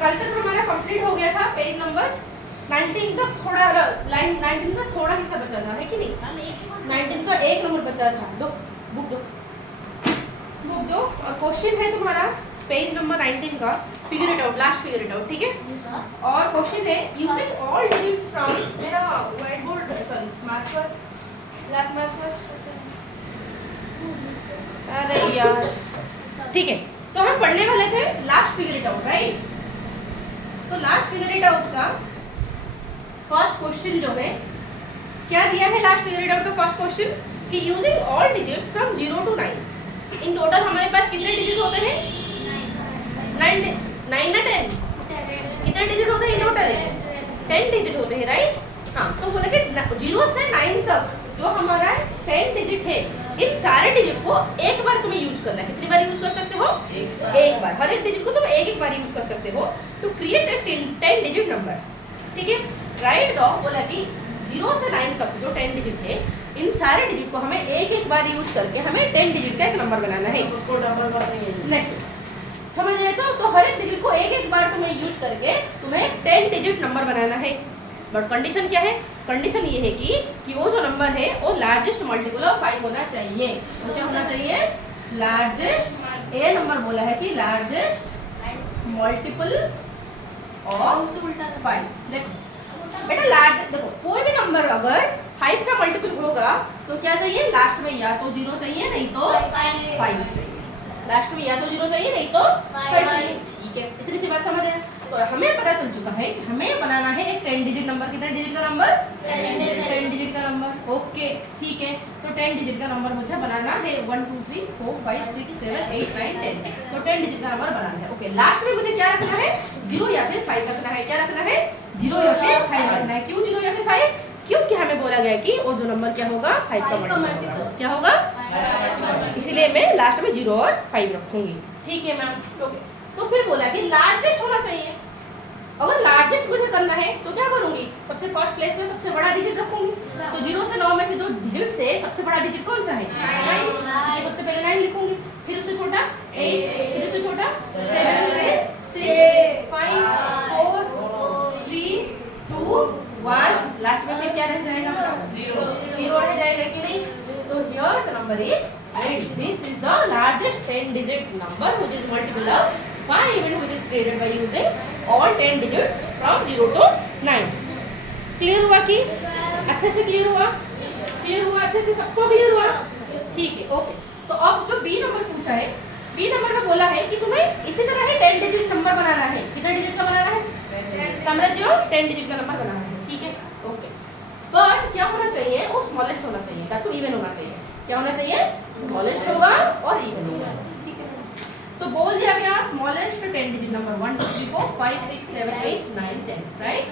कल तक हमारा कंप्लीट हो गया था पेज नंबर 19 तक, थोड़ा लाइन 19 का थोड़ा हिस्सा बचा था, है कि नहीं? 19 का एक नंबर बचा था। दो बुक दो और क्वेश्चन है तुम्हारा पेज नंबर 19 का, figure it out, last figure it out, ठीक है? और क्वेश्चन है यूजिंग ऑल डिजिट्स फ्रॉम, मेरा white board sorry marker black marker, अरे यार, ठीक है। तो हम पढ़ने वाले थे last figure it out, right? तो लास्ट फिगर इट आउट का फर्स्ट क्वेश्चन जो है, क्या दिया है लास्ट फिगर इट आउट का फर्स्ट क्वेश्चन कि using all digits from 0 to 9, in total हमारे पास कितने डिजिट होते हैं? 9 ना 10? कितने डिजिट होते हैं इन टोटल? 10 डिजिट होते हैं, राइट? हाँ, तो बोला कि 0 से 9 तक जो हमारा 10 डिजिट है, इन सारे डिजिट को एक बार तुम्हें यूज करना है। कितनी बार यूज कर सकते हो? एक बार। हर एक डिजिट को तुम एक बार यूज कर सकते हो to create a 10 digit number, ठीक है? राइट दो बोला कि 0 से 9 तक जो 10 डिजिट है, इन सारे डिजिट को हमें एक बार यूज करके हमें 10 डिजिट का एक नंबर बनाना है। उसको डबल नहीं, समझ रहे? तो हर एक डिजिट को एक बार तुम्हें यूज करके तुम्हें 10 डिजिट नंबर बनाना है। बट कंडीशन क्या है? कंडीशन ये है कि वो जो नंबर है वो लार्जेस्ट मल्टीपल ऑफ 5 होना चाहिए। तो क्या होना चाहिए? लार्जेस्ट, ए नंबर बोला है कि लार्जेस्ट मल्टीपल ऑफ 5। देखो बेटा, लार्ज देखो, कोई भी नंबर अगर 5 का मल्टीपल होगा तो क्या चाहिए? लास्ट में या तो 0 चाहिए, नहीं तो 5 चाहिए। लास्ट में या तो 0 चाहिए, नहीं तो 5 चाहिए, ठीक है? इतनी सी बात समझ आए? तो हमें पता चल चुका है हमें बनाना है एक 10 डिजिट नंबर। कितने डिजिट का नंबर? 10 डिजिट का नंबर। ओके, ठीक है। तो 10 डिजिट का नंबर मुझे बनाना है 1 2 3 4 5 6 7 8 9 10। तो 10 डिजिट का नंबर बनाना है। ओके, लास्ट में मुझे क्या रखना है? 0 या फिर 5 रखना है। क्या रखना है? 0 या फिर 5 रखना है। क्यों 0 या फिर 5? क्योंकि हमें बोला गया कि वो जो नंबर क्या होगा? 5 का मल्टीपल। क्या होगा? इसीलिए मैं लास्ट में 0 और 5 रखूंगी, ठीक है मैम? ओके, तो फिर बोला कि लार्जेस्ट होना चाहिए। अगर लार्जेस्ट मुझे करना है तो क्या करूंगी? सबसे फर्स्ट प्लेस में सबसे बड़ा डिजिट रखूंगी। तो 0 से 9 में से जो डिजिट से सबसे बड़ा डिजिट कौन सा है? 9। सबसे पहले 9 लिखूंगी, फिर उससे छोटा 8, फिर उससे छोटा 7, 6, 5, 4, 3, 2, 1। लास्ट में फिर क्या रह जाएगा? 0 रह जाएगा कि नहीं? So here the number is 8. This is the largest 10 digit number which is multiple of 5 and which is created by using all 10 digits from 0 to 9. Clear हुआ कि? अच्छे से क्लियर हुआ? क्लियर हुआ अच्छे से? सबको क्लियर हुआ? ठीक है, ओके। तो अब जो बी नंबर पूछा है, बी नंबर में बोला है कि तुम्हें इसी तरह ही 10 डिजिट नंबर बनाना है। कितने डिजिट का बनाना है? समझो, 10 डिजिट का नंबर बनाना है, ठीक है? ओके, बट क्या होना चाहिए? वो स्मॉलेस्ट होना चाहिए, ताकि इवन होना चाहिए। क्या होना चाहिए? स्मॉलेस्ट होगा और इवन होगा, ठीक है? तो बोल दिया गया स्मॉलेस्ट 10 डिजिट नंबर 1 2 3 4 5 6 7 8 9 10, राइट?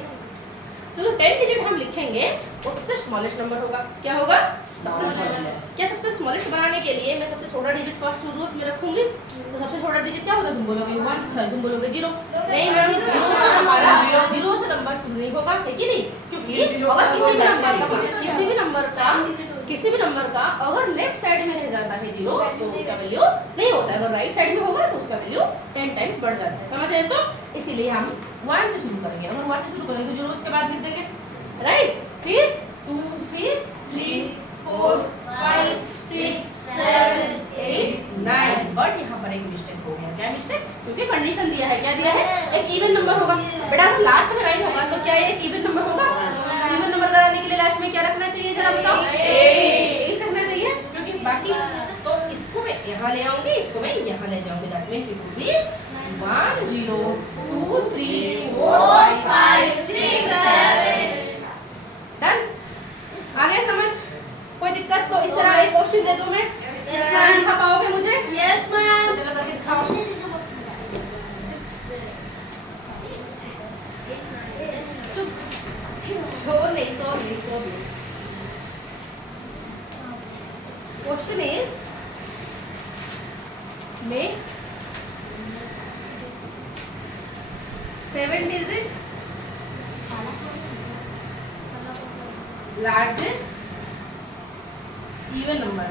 तो जो 10 डिजिट हम लिखेंगे वो सबसे स्मॉलेस्ट नंबर होगा। क्या होगा? सबसे स्मॉलेस्ट। क्या सबसे स्मॉलेस्ट बनाने के लिए मैं सबसे छोटा डिजिट फर्स्ट शुरू में रखूंगी? तो सबसे छोटा डिजिट क्या होगा? तुम बोलोगे 1, सर तुम बोलोगे 0। नहीं मैम, 0 से नंबर शुरू नहीं होगा, है कि नहीं? क्योंकि अगर किसी भी नंबर का अगर लेफ्ट साइड में रह जाता है 0 तो उसका वैल्यू नहीं होता है। अगर राइट साइड में होगा तो उसका वैल्यू 10 टाइम्स बढ़ जाता है। समझ आए? तो इसीलिए हम 1 से शुरू करेंगे। अगर 1 से शुरू करेंगे तो 0 उसके बाद लिख देंगे, राइट? फिर 2, फिर 3, 4, 5, 6, 7, 8, 9। बट यहाँ पर एक मिस्टेक हो गया। क्या मिस्टेक? क्योंकि कंडीशन दिया है। क्या दिया है? एक इवन नंबर होगा। बेटा अगर लास्ट में 9 होगा तो क्या एक इवन नंबर होगा? इवन नंबर कराने के लिए लास्ट में क्या रखना चाहिए? जरा बताओ। 8 रखना चाहिए, क्योंकि बाकी तो इसको मैं यहाँ ले आऊंगी, इसको मैं यहाँ ले जाऊंगी। That means it will be 1 0 2 3 4 5 6 7। Done? आ गया समझ? कोई दिक्कत? तो इस तरह एक क्वेश्चन दे दूं मैं, दिखा पाओगे मुझे? Yes ma'am. चलो करके दिखाओ। Question is, make 7 digit largest even number.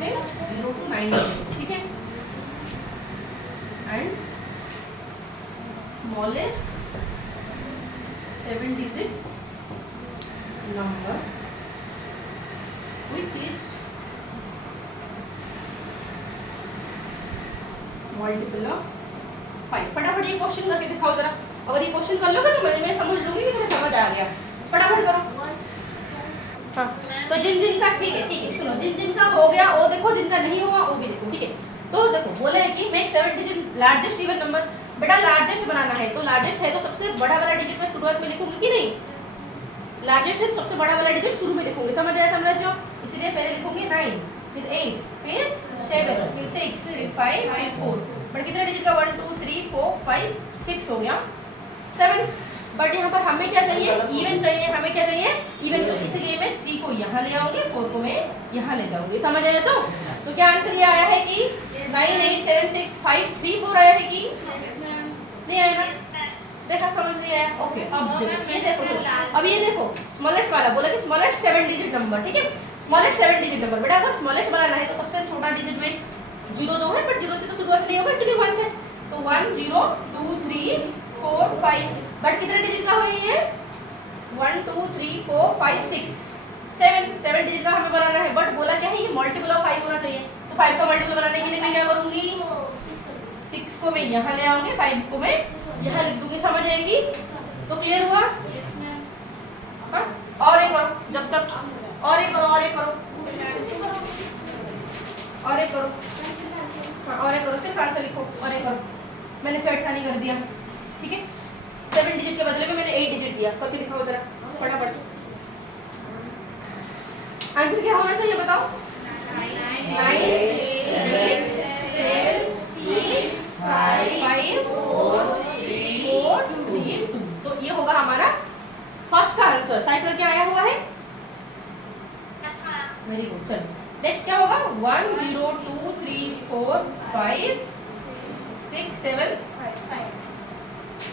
0 to 9 digits, ठीक है? Smallest 7 digit number which is multiple of 5। फटाफट ये क्वेश्चन करके दिखाओ जरा। अगर ये क्वेश्चन कर लोगे तो मैं समझ लूंगी कि तुम्हें समझ आ गया। फटाफट करो। हाँ, तो जिन जिन का ठीक है सुनो, जिन जिन का हो गया वो देखो, जिनका नहीं हुआ वो भी देखो, ठीक है। तो देखो बोला है कि make 7 digit largest even number. बेटा लार्जेस्ट बनाना है तो लार्जेस्ट है तो सबसे बड़ा वाला डिजिट में शुरुआत में लिखूंगी कि नहीं? लार्जेस्ट है तो सबसे बड़ा वाला डिजिट शुरू में लिखूंगी, समझ आया समझो? इसलिए पहले लिखूंगी 9, फिर 8, फिर 7, फिर 6, फिर 5, फिर 4। बट कितने डिजिट का 1 2 3 4 5 6 हो गया 7। बट यहाँ पर हमें क्या चाहिए? इवन चाहिए। हमें क्या चाहिए? इवन। तो इसलिए मैं 3 को यहाँ ले आऊंगी, 4 को मैं यहाँ ले जाऊंगी, समझ आया? तो क्या आंसर ये आया है कि 9 8 7 6 5 3 4 आया है कि नहीं आया ना? देखा, समझ नहीं आया? ओके, अब देखो ये देखो, अब ये देखो स्मॉलेस्ट वाला बोला कि स्मॉलेस्ट 7 डिजिट नंबर, ठीक है। Smallest 7 digit number. बेटा अगर स्मॉलेस्ट बनाना है तो सबसे छोटा डिजिट में 0 जो है, बट 0 से तो शुरुआत नहीं होगा, इसलिए 1 से। तो 1 0 2 3 4 5। बट कितने डिजिट का है ये? 1 2 3 4 5 6 7 डिजिट का हमें बनाना है। बट बोला क्या है? ये मल्टीपल ऑफ 5 होना चाहिए। तो 5 का मल्टीपल बनाने के लिए मैं क्या करूंगी? 6 को मैं यहाँ ले आऊंगी, 5 को मैं यहाँ लिख दूंगी, समझ आएगी? तो क्लियर हुआ? हाँ, और एक करो जब तक, और एक करो, और एक करो, और एक करो, हाँ और एक करो, सिर्फ आंसर लिखो, और एक करो। मैंने छेड़खानी कर दिया, ठीक है। 7 डिजिट के बदले में मैंने 8 डिजिट दिया। करके दिखाओ जरा फटाफट। आंसर क्या होना चाहिए बताओ? 9 8 7 6 5 4 3 2। तो ये होगा हमारा फर्स्ट का आंसर। साइड पर क्या आया हुआ है? Very good. चलो नेक्स्ट क्या होगा? 1 0 2 3 4 5 6 7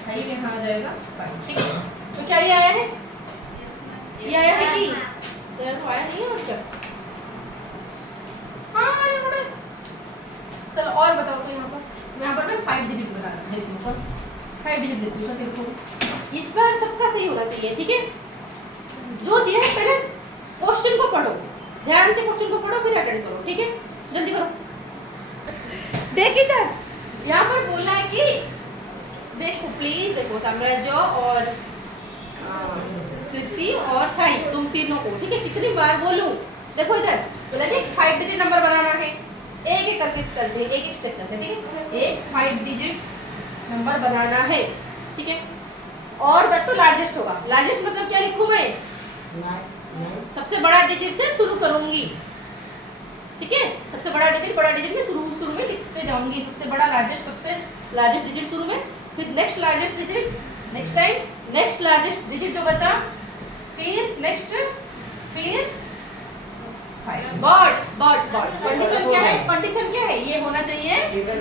5 यहाँ आ जाएगा 5, ठीक है। तो क्या ये आया है? ये आया है कि यार तो आया नहीं है और क्या? हाँ आया बड़ा। चलो और बताओ। तो यहाँ पर मैं 5 डिजिट बता देती हूँ सब, 5 डिजिट देती हूँ। देखो इस बार सबका सही होना चाहिए, ठीक है। जो दिया है पहले क्वेश्चन को पढ़ो, ध्यान से क्वेश्चन को पढ़ो, फिर अटेंड करो, ठीक है। जल्दी करो। देख इधर, यहाँ पर बोला है कि देखो प्लीज देखो, साम्राज्य और कृति और साई, तुम तीनों को, ठीक है। कितनी बार बोलूं? देखो इधर बोला कि 5 डिजिट नंबर बनाना है। एक एक करके चलते हैं, एक एक स्टेप चलते हैं, ठीक है। एक 5 डिजिट नंबर बनाना है, ठीक है। और दैट टू लार्जेस्ट होगा। लार्जेस्ट मतलब क्या लिखूं मैं? सबसे बड़ा डिजिट से शुरू करूंगी, ठीक है। सबसे बड़ा डिजिट में शुरू में लिखते जाऊंगी। सबसे बड़ा लार्जेस्ट डिजिट शुरू में, फिर next largest digit, next time next largest digit जो बचा, फिर नेक्स्ट, फिर 5। बट कंडीशन क्या है? कंडीशन क्या है? ये होना चाहिए इवन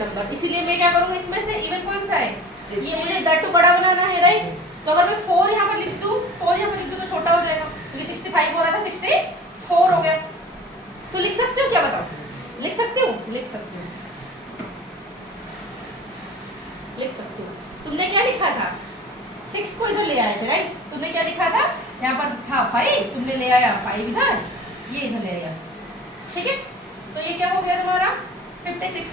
नंबर। इसीलिए मैं क्या करूंगा? इसमें से इवन कौन सा है? ये मुझे दैट टू बड़ा बनाना है, राइट। तो अगर मैं 4 यहाँ पर लिख दूं, 4 यहाँ पर लिख दूं तो छोटा हो जाएगा, क्योंकि 65 हो रहा था 64 हो गया। तो लिख सकते हो क्या बताओ? लिख सकते हो? लिख सकते हो, लिख सकते हो। तुमने क्या लिखा था? 6 को इधर ले आए थे, राइट। तुमने क्या लिखा था? यहाँ पर था 5, तुमने ले आया 5 इधर, ये इधर ले आया, ठीक है। तो ये क्या हो गया तुम्हारा? 56।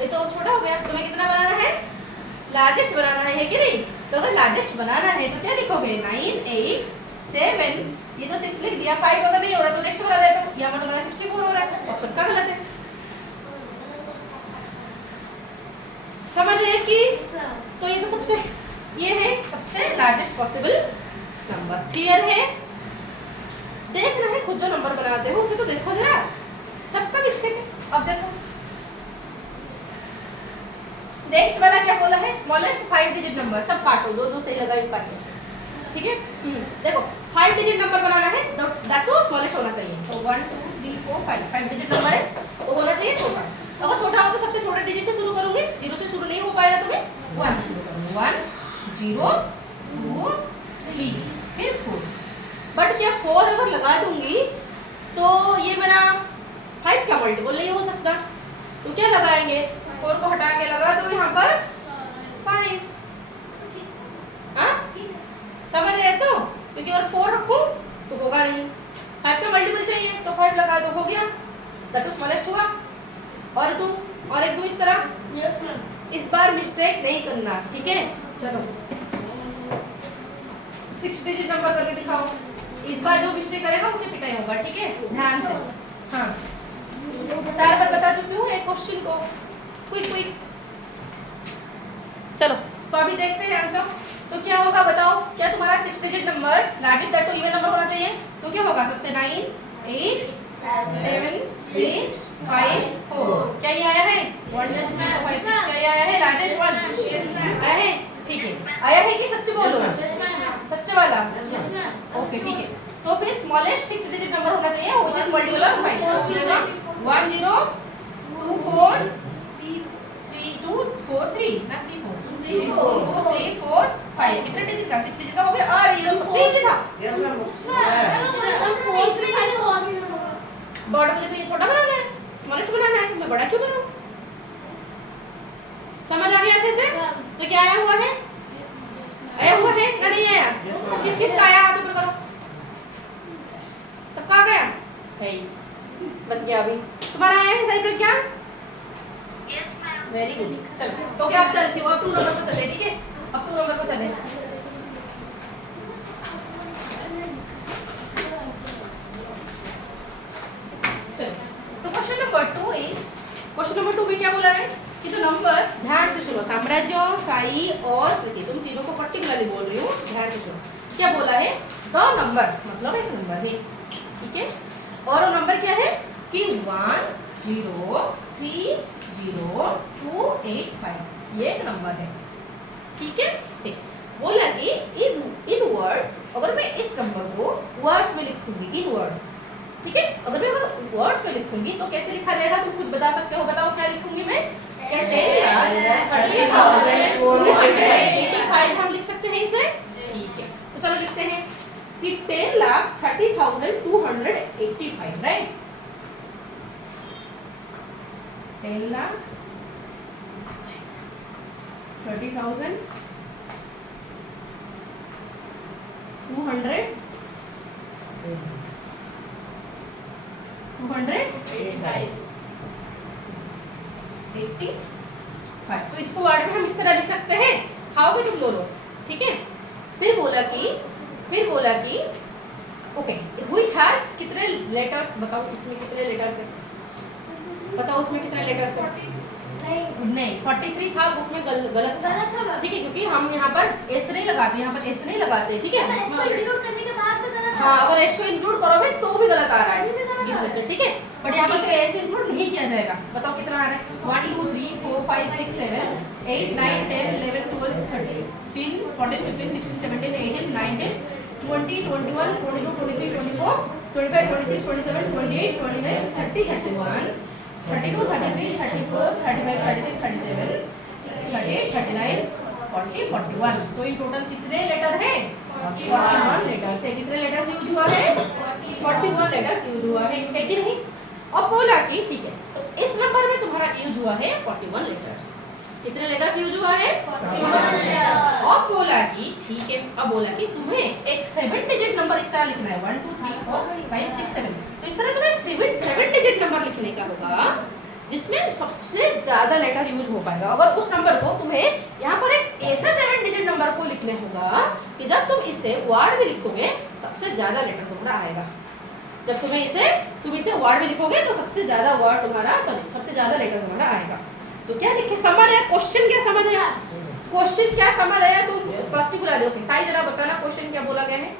ये तो छोटा हो गया। तुम्हें कितना बनाना है? लार्जेस्ट बनाना है कि नहीं? तो अगर लार्जेस्ट बनाना है तो क्या लिखोगे? 9 8 7। ये तो 6 लिख दिया, 5 अगर नहीं हो रहा तो नेक्स्ट वाला देता हूँ। यहाँ पर तुम्हारा 64 हो रहा है, ऑप्शन का गलत है। समझ रहे कि? तो ये तो सबसे, ये है सबसे लार्जेस्ट पॉसिबल नंबर। क्लियर है? देखना है खुद जो नंबर बनाते हो उसे तो देखो जरा, सबका मिस्टेक है। अब देखो नेक्स्ट वाला क्या बोला है? Smallest 5 digit number. सब काटो, जो जो सही लगा ये काटो, ठीक है। देखो 5 डिजिट नंबर बनाना है, दैट टू स्मॉलेस्ट होना चाहिए। तो 1 2 3 4 5 डिजिट नंबर है तो होना चाहिए छोटा। अगर छोटा हो तो सबसे छोटे डिजिट से शुरू करूंगी, 0 से शुरू नहीं हो पाएगा तो मैं 1 से शुरू करूंगी। 1 0 2 3 फिर 4। बट क्या 4 अगर लगा दूंगी तो ये मेरा 5 का मल्टीपल नहीं हो सकता। तो क्या लगाएंगे? 4 को हटा के लगा दो यहाँ पर 5। हाँ समझ रहे तो, क्योंकि अगर 4 रखूं तो होगा नहीं, 5 का मल्टीपल चाहिए तो 5 लगा दो, हो गया, दैट इज स्मॉलेस्ट हुआ। और एक दो इस तरह। Yes ma'am. इस बार मिस्टेक नहीं करना, ठीक है। चलो 6 डिजिट नंबर करके दिखाओ। इस बार जो मिस्टेक करेगा उसे पिटाई होगा, ठीक है, ध्यान से। हाँ 4 बार बता चुकी हूँ एक क्वेश्चन को, क्विक। चलो तो अभी देखते हैं आंसर। तो क्या होगा बताओ, क्या तुम्हारा 6 digit number largest that to even number होना चाहिए, तो क्या होगा सबसे 9 8 7 6 5 4। क्या ये आया है 1 5 6? क्या ये आया है लार्जेस्ट वन आया है, ठीक है। आया है कि सच बोलो, सच्चे वाला, ओके ठीक है। तो फिर स्मॉलेस्ट 6 डिजिट नंबर होना चाहिए व्हिच इज मल्टीपल ऑफ 5। 1 0 2 4 3 2 4 3 ना 3 4 3 4 2 3 4 5। कितने डिजिट का 6 डिजिट का हो गया। और ये सबसे इजी था। Yes ma'am. बॉर्ड मुझे तो ये छोटा बनाना है, स्मॉलेस्ट बनाना है, मैं बड़ा क्यों बनाऊं। समझ आ गया अच्छे से। तो क्या आया हुआ है, आया हुआ है ना नहीं आया, किस किस का आया हाथ ऊपर करो, सबका आ गया है, बच गया अभी तुम्हारा आया है सही Pragya. Yes ma'am. Very good. चलो तो क्या आप चलती हो, अब 2 नंबर को चले, ठीक है, अब 2 नंबर को चले। चलो तो क्वेश्चन नंबर 2 में क्या बोला है कि जो नंबर, ध्यान से सुनो, साम्राज्य, साई और कृति, तुम तीनों को पर्टिकुलरली बोल रही हूँ, ध्यान से सुनो। क्या बोला है, द नंबर मतलब एक नंबर है, ठीक है, और वो नंबर क्या है कि 1 0 3 0 2 8 5, ये एक नंबर है, ठीक है। ठीक, बोला कि इस इन वर्ड्स, अगर मैं इस नंबर को वर्ड्स में लिखूंगी, इन वर्ड्स, ठीक है, अगर मैं वर्ड्स में लिखूंगी तो कैसे लिखा जाएगा, तुम खुद बता सकते हो, बताओ क्या लिखूंगी मैं। 10,30,285 हम लिख सकते हैं इसे, ठीक है। तो चलो लिखते हैं कि 10,30,285, राइट। 10,30,285। तो इसको वर्ड में हम इस तरह लिख सकते हैं, खाओगे तुम दोनों, ठीक है। फिर बोला कि ओके व्हिच हैज कितने लेटर्स, बताओ इसमें कितने लेटर्स है, बताओ उसमें कितने लेटर्स है। नहीं 43 था, बुक में गलत था, ठीक है, क्योंकि हम यहाँ पर एस नहीं लगाते, यहाँ पर एस नहीं लगाते, ठीक है। हाँ अगर एस को इंक्लूड करोगे तो भी गलत आ रहा है, ठीक है, बट यहाँ पर तो एस इंक्लूड नहीं किया जाएगा। बताओ कितना आ रहा है, 1 2 3 4 5 6 7 8 9 10 11 12 13 14 15 16 17 18 19 20 21 22 23 24 25 26 27 28 29 30 31 32 33 34 35 36 37 38 39 40 41। तो इन टोटल कितने लेटर है, 41 लेटर्स है। कितने लेटर्स यूज हुआ है, 41 लेटर्स यूज हुआ है कि नहीं। अब बोला कि ठीक है, तो इस नंबर में तुम्हारा यूज हुआ है 41 लेटर्स। कितने लेटर्स यूज हुआ है, 41 लेटर्स। अब बोला कि ठीक है, अब बोला कि तुम्हें एक 7 डिजिट नंबर इस तरह लिखना है, 1 2 3 4 5 6 7। तो इस तरह तुम्हें 7 डिजिट नंबर लिखने का होगा जिसमें सबसे ज्यादा लेटर यूज हो पाएगा। अगर उस नंबर को तुम्हें यहाँ पर एक ऐसा 7 डिजिट नंबर को लिखने होगा कि जब तुम इसे वर्ड में लिखोगे सबसे ज्यादा लेटर तुम्हारा आएगा। जब तुम इसे वर्ड में लिखोगे तो सबसे ज्यादा वर्ड तुम्हारा, सॉरी सबसे ज्यादा लेटर तुम्हारा आएगा। तो क्या लिखे, समझ है क्वेश्चन, क्या समझ है, क्वेश्चन क्या समझ आया, तुम पर्टिकुलर ओके साई जरा बताना क्वेश्चन क्या बोला गया है,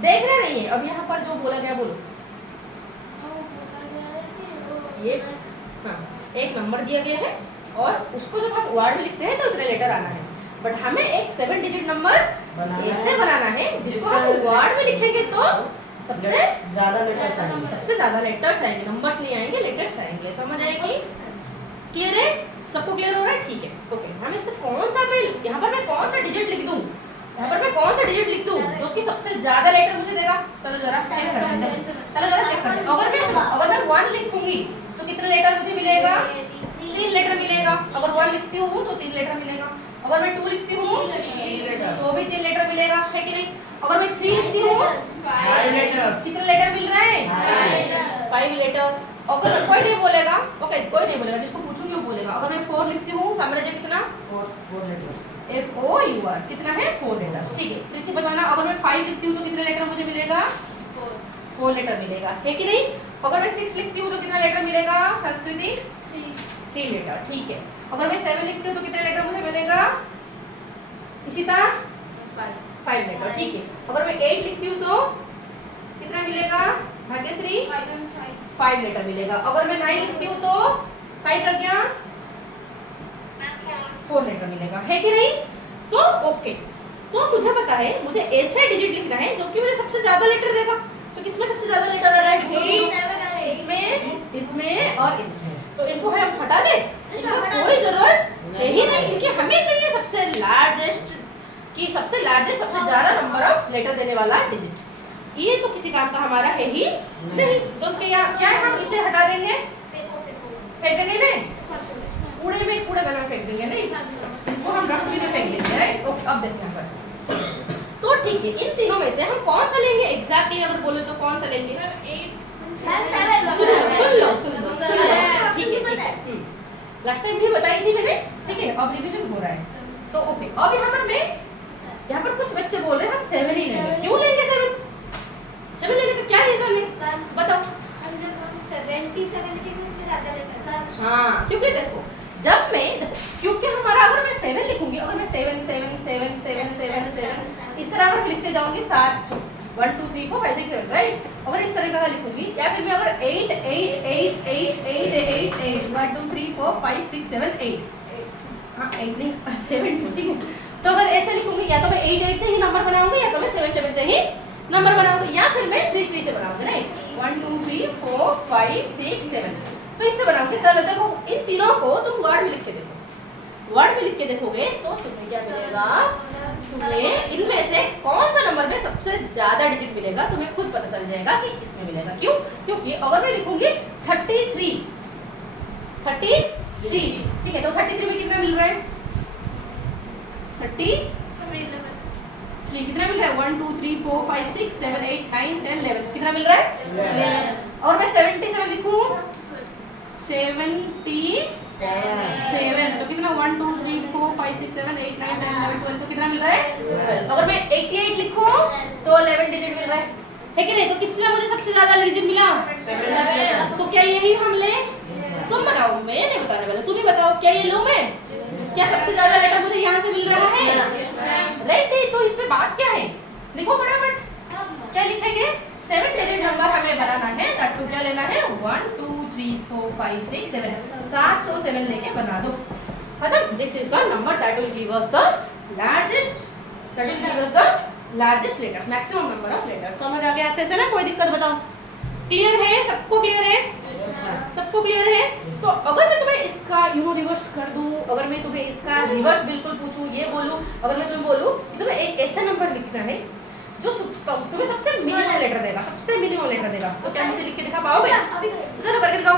देखना नहीं है। अब यहाँ पर जो बोला गया बोलो। ये हाँ एक नंबर दिया गया है और उसको जब हम वर्ड में लिखते हैं तो इतने लेटर आना है, बट हमें एक 7 डिजिट नंबर ऐसे बनाना है जिसको हम वर्ड में लिखेंगे तो सबसे ज्यादा लेटर्स आएंगे, सबसे ज्यादा लेटर्स आएंगे, नंबर्स नहीं आएंगे, लेटर्स आएंगे। समझ आएगी, क्लियर है, सबको क्लियर हो रहा है, ठीक है ओके। हम इसे कौन सा मैं यहाँ पर मैं कौन सा डिजिट लिख दूँ, यहाँ पर मैं कौन सा डिजिट लिख दूँ जो कि सबसे ज्यादा लेटर मुझे देगा। चलो जरा चेक करते हैं, चलो जरा चेक करते हैं। अगर मैं 1 लिखूंगी तो कितने लेटर मुझे मिलेगा, 3 लेटर मिलेगा। अगर 1 लिखती हूँ तो 3 लेटर मिलेगा। अगर मैं 2 लिखती हूँ तो भी 3 लेटर मिलेगा, है कि नहीं? अगर मैं 3 लिखती हूँ 5 letters। कितने लेटर मिल रहे हैं? 5 लेटर। अगर कोई नहीं बोलेगा, ओके कोई नहीं बोलेगा, जिसको पूछूंगी वो बोलेगा। अगर मैं 4 लिखती हूँ साम्राज्य कितना? 4 letters। FOUR कितना है? 4 लेटर्स, ठीक है। तृतीय बताना। अगर मैं 5 लिखती हूँ तो कितने लेटर मुझे मिलेगा? 4 लेटर मिलेगा, है कि नहीं? अगर मैं 6 लिखती हूँ तो कितना लेटर मिलेगा? संस्कृति 3 लेटर, ठीक है। अगर मैं 7 लिखती हूँ तो कितने लेटर मुझे मिलेगा? इसी तरह 5 लेटर, ठीक है। अगर मैं 8 लिखती हूँ तो कितना मिलेगा? भाग्यश्री 5 लेटर मिलेगा। अगर मैं 9 लिखती हूँ तो साई प्रज्ञा 4 लेटर मिलेगा, है कि नहीं? तो ओके, तो मुझे पता है मुझे ऐसे डिजिट लिखना है जो कि मुझे सबसे ज्यादा लेटर देगा। तो किसमें सबसे ज्यादा लेटर आ रहा है? इसमें और इसमें। तो इनको हम हटा दें, इनका कोई जरूरत है ही नहीं, क्योंकि हमें चाहिए सबसे लार्जेस्ट सबसे ज्यादा नंबर ऑफ लेटर देने वाला डिजिट। ये तो किसी काम का हमारा है ही नहीं। तो क्या हम इसे हटा देंगे? फेंक देंगे नहीं? कूड़े में कूड़ेदान में फेंक देंगे नहीं? इनको हम डस्टबिन में फेंक देंगे, राइट? ओके, अब देखते हैं पर। तो ठीक है, इन तीनों में से हम कौन सा लेंगे एग्जैक्टली? अगर बोले तो कौन सा लेंगे? सुन लो, ठीक है। लास्ट टाइम भी बताई थी मैंने, ठीक है। अब रिवीजन हो रहा है, तो ओके। अब यहाँ पर कुछ बच्चे बोल रहे हैं हम 7 ही लेंगे। क्यों लेंगे 7 लेने का क्या रीजन है? बताओ। 77 लिखेंगे उसमें ज्यादा लेटर। हाँ, क्योंकि हमारा अगर मैं 7 लिखूंगी, अगर मैं 7 7 7 7 7 7 इस तरह अगर लिखते जाऊंगी 7 1 2 3 4 5 6 7, राइट? अगर इस तरह का लिखूंगी, या फिर मैं अगर 8 8 8 8 8 8 8 1 2 3 4 5 6 7 8 हाँ 8 नहीं 7 ठीक है। तो अगर ऐसे लिखूंगी, या तो मैं 8 8 से ही नंबर बनाऊंगी, या तो मैं 7 7 से ही नंबर बनाऊंगी, या फिर मैं 3 3 से बनाऊंगी, राइट? 1 2 3 4 5 6 7 तो इससे बनाऊंगी। तब देखो इन तीनों को तुम वर्ड में लिख के देखो। वर्ड में लिख के देखोगे तो तुम्हें क्या मिलेगा? तुम्हें इनमें से कौन सा नंबर में सबसे ज्यादा डिजिट मिलेगा तुम्हें खुद पता चल जाएगा कि इसमें मिलेगा। क्यों? क्योंकि अगर मैं लिखूंगी 33 ठीक है, तो 33 में कितना मिल रहा है? 33 कितना मिल रहा है? 1 2 3 4 5 6 7 8 9 10 11 कितना मिल रहा है? 11। और मैं 77 लिखूं 77 तो कितना? 1 2 3 4 5 6 7 8 9 10 11 12 तो कितना मिल रहा है? 12। अगर मैं 88 लिखूं तो 11 डिजिट मिल रहा है कि नहीं? तो किसमें मुझे सबसे ज्यादा डिजिट मिला? 7। तो क्या यही हम ले? तुम बताओ, मैं नहीं बताने वाला, तुम ही बताओ। क्या ये लो मैं? क्या सबसे ज्यादा लेटर मुझे यहाँ से मिल रहा है? राइट? तो इसमें बात क्या है? लिखो फटाफट। क्या लिखेंगे? 7 डिजिट नंबर हमें बनाना है। दैट टू क्या लेना है? 1 2 3 4 5 6 7 7 रो 7 लेके बना दो, खत्म। This is the number that will give us the largest letters, maximum number of letters. समझ आ गया अच्छे से ना? कोई दिक्कत बताओ? क्लियर है? सबको क्लियर है? सबको क्लियर है? तो अगर मैं तुम्हें इसका रिवर्स कर दूं, अगर मैं तुम्हें इसका रिवर्स बिल्कुल पूछूं, ये बोलूं, अगर मैं तुम्हें बोलूं कि तुम्हें एक ऐसा नंबर लिखना है जो तुम्हें सबसे मिनिमम लेटर देगा, तो क्या मुझे लिख के दिखा पाओगे? चलो करके दिखाओ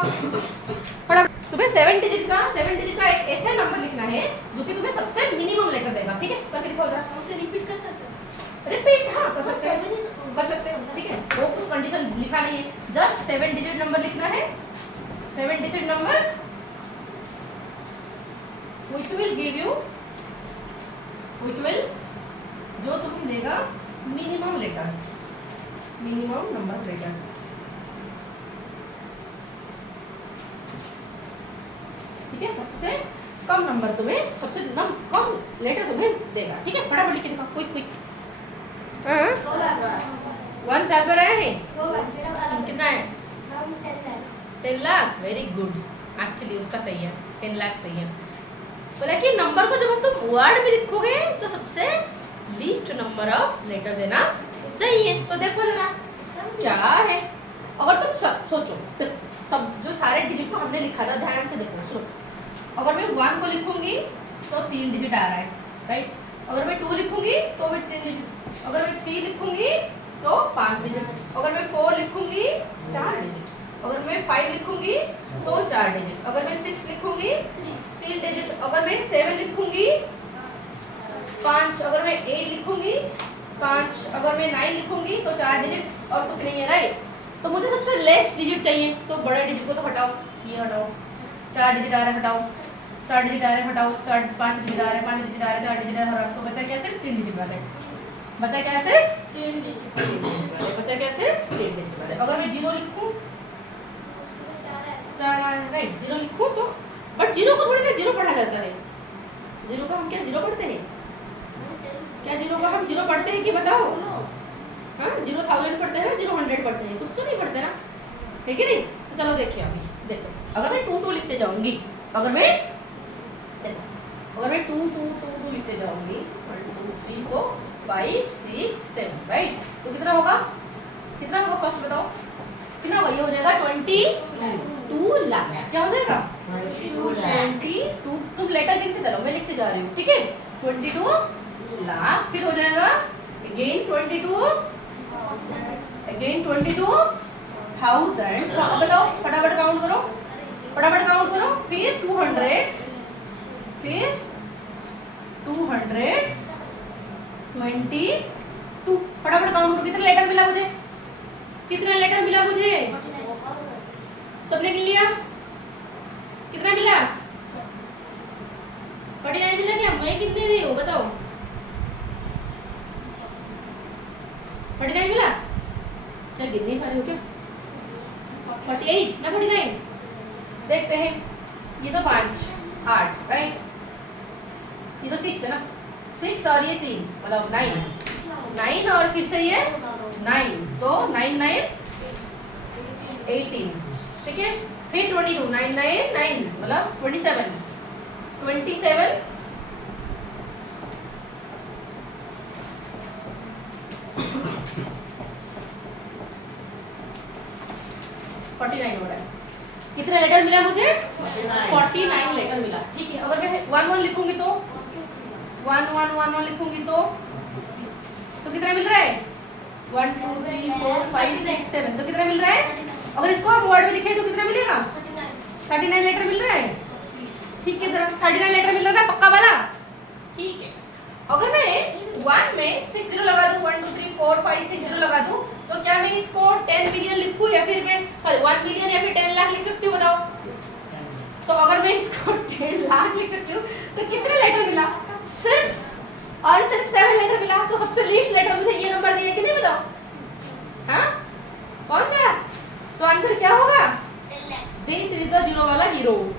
फटाफट। तुम्हें 7 डिजिट का एक ऐसा नंबर लिखना है जो कि तुम्हें सबसे मिनिमम लेटर देगा, ठीक है? करके दिखाओ जरा। उसे रिपीट कर सकते हो? रिपीट हाँ कर सकते हैं, ठीक है? वो कुछ कंडीशन लिखा नहीं है, जस्ट 7 डिजिट नंबर लिखना है। 7 डिजिट नंबर जो तुम्हें देगा मिनिमम नंबर लेटर्स। ठीक है? सबसे कम नंबर तुम्हें, कम लेटर तुम्हें देगा, ठीक है? फटाफट लिख के दिखाओ, क्विक। 1 साल पर आया है? कितना है? 10 लाख। वेरी गुड, एक्चुअली उसका सही है, 10 लाख सही है। बोला कि नंबर को जब तुम वर्ड में लिखोगे तो सबसे लीस्ट नंबर ऑफ लेटर देना चाहिए। तो देखो जरा क्या है। अगर तुम सोचो, सब जो सारे डिजिट को हमने लिखा था, ध्यान से देखो, सुनो। अगर मैं 1 को लिखूंगी तो 3 डिजिट आ रहा है, राइट? अगर मैं 2 लिखूंगी तो भी 3 डिजिट। अगर मैं 3 लिखूंगी तो 5 डिजिट। अगर मैं 4 लिखूंगी 4 डिजिट। अगर मैं 5 लिखूंगी तो 4 डिजिट। अगर मैं 6 लिखूंगी 3 डिजिट। अगर मैं 7 लिखूंगी 5। अगर मैं 8 लिखूंगी 5। अगर मैं 9 लिखूंगी तो 4 डिजिट और कुछ नहीं है, राइट। तो मुझे सबसे लेस डिजिट चाहिए, तो बड़े डिजिट को तो हटाओ, ये हटाओ, 4 डिजिट आ रहा है हटाओ, 4 डिजिट आ रहे हैं हटाओ, 5 डिजिट आ रहे हैं, 5 डिजिट आ रहे हैं, 4 डिजिट आ रहे हैं, तो बचा क्या सिर्फ 3 डिजिट वाले। बचा क्या सिर्फ 3 डिजिट वाले। बचा क्या सिर्फ 3 डिजिट वाले। अगर मैं 0 लिखूं 4 आ रहा है, राइट। 0 लिखूं तो बट 0 को थोड़ी ना 0 पढ़ा जाता है। 0 का हम क्या 0 पढ़ते हैं? क्या 0 का हम 0 पढ़ते हैं कि बताओ? हाँ 0,000 पढ़ते हैं ना, 0,100 पढ़ते हैं, कुछ तो नहीं पढ़ते ना, है कि नहीं। तो चलो देखिए अभी देखो, अगर मैं 2 2 लिखते जाऊंगी, अगर मैं 2 2 2 2 लिखते जाऊंगी 1 2 3 4 5 6 7, राइट। तो कितना होगा? कितना होगा फर्स्ट बताओ कितना होगा? ये हो जाएगा 22 लाख। क्या हो जाएगा? 22। तुम लेटर गिनते चलो, मैं लिखते जा रही हूँ, ठीक है। 22 लाख। फिर हो जाएगा अगेन 22 22,000। बताओ फटाफट काउंट करो, फटाफट काउंट करो। फिर 200, फिर 222। फटाफट काउंट करो। कितना लेटर मिला मुझे? कितना लेटर मिला मुझे? सबने गिन लिया? कितना मिला? 49 मिला क्या? मैं कितने रही हूँ बताओ? 49 मिला? क्या गिन नहीं पा रही हो क्या? 48 ना 49? देखते हैं। ये तो 5 8, राइट। ये तो 6 है ना, 6 और ये 3 मतलब 9 और फिर से ये 9, तो 9 9 18, ठीक है। फिर 22 9 9 9 मतलब 27 49 हो रहा है। कितना लेटर मिला मुझे? 49 लेटर मिला, ठीक है। अगर मैं 1 1 लिखूंगी तो 1 1 1 1 लिखूंगी तो कितना मिल रहा है? 1 2 3 4 5 6 7, तो कितना मिल रहा है? अगर इसको हम वर्ड में लिखें तो कितना मिलेगा? 39 लेटर मिल रहा है, ठीक है। 39 लेटर मिल रहा है पक्का वाला, ठीक है। अगर मैं 1 में 6 0 लगा दूं, 1 2 3 4 5 6 0 लगा दूं, तो क्या मैं इसको 10 मिलियन लिखूं या फिर मैं 1 मिलियन या फिर 10 लाख लिख सकती हूँ बताओ? तो अगर मैं इसको 10 लाख लिख सकती हूँ तो कितने लेटर मिला? सिर्फ 7 लेटर मिला। तो सबसे लीस्ट लेटर मुझे ये नंबर दिया कि नहीं बताओ? हाँ कौन सा? तो आंसर क्या होगा? दिस इज द 0 वाला हीरो।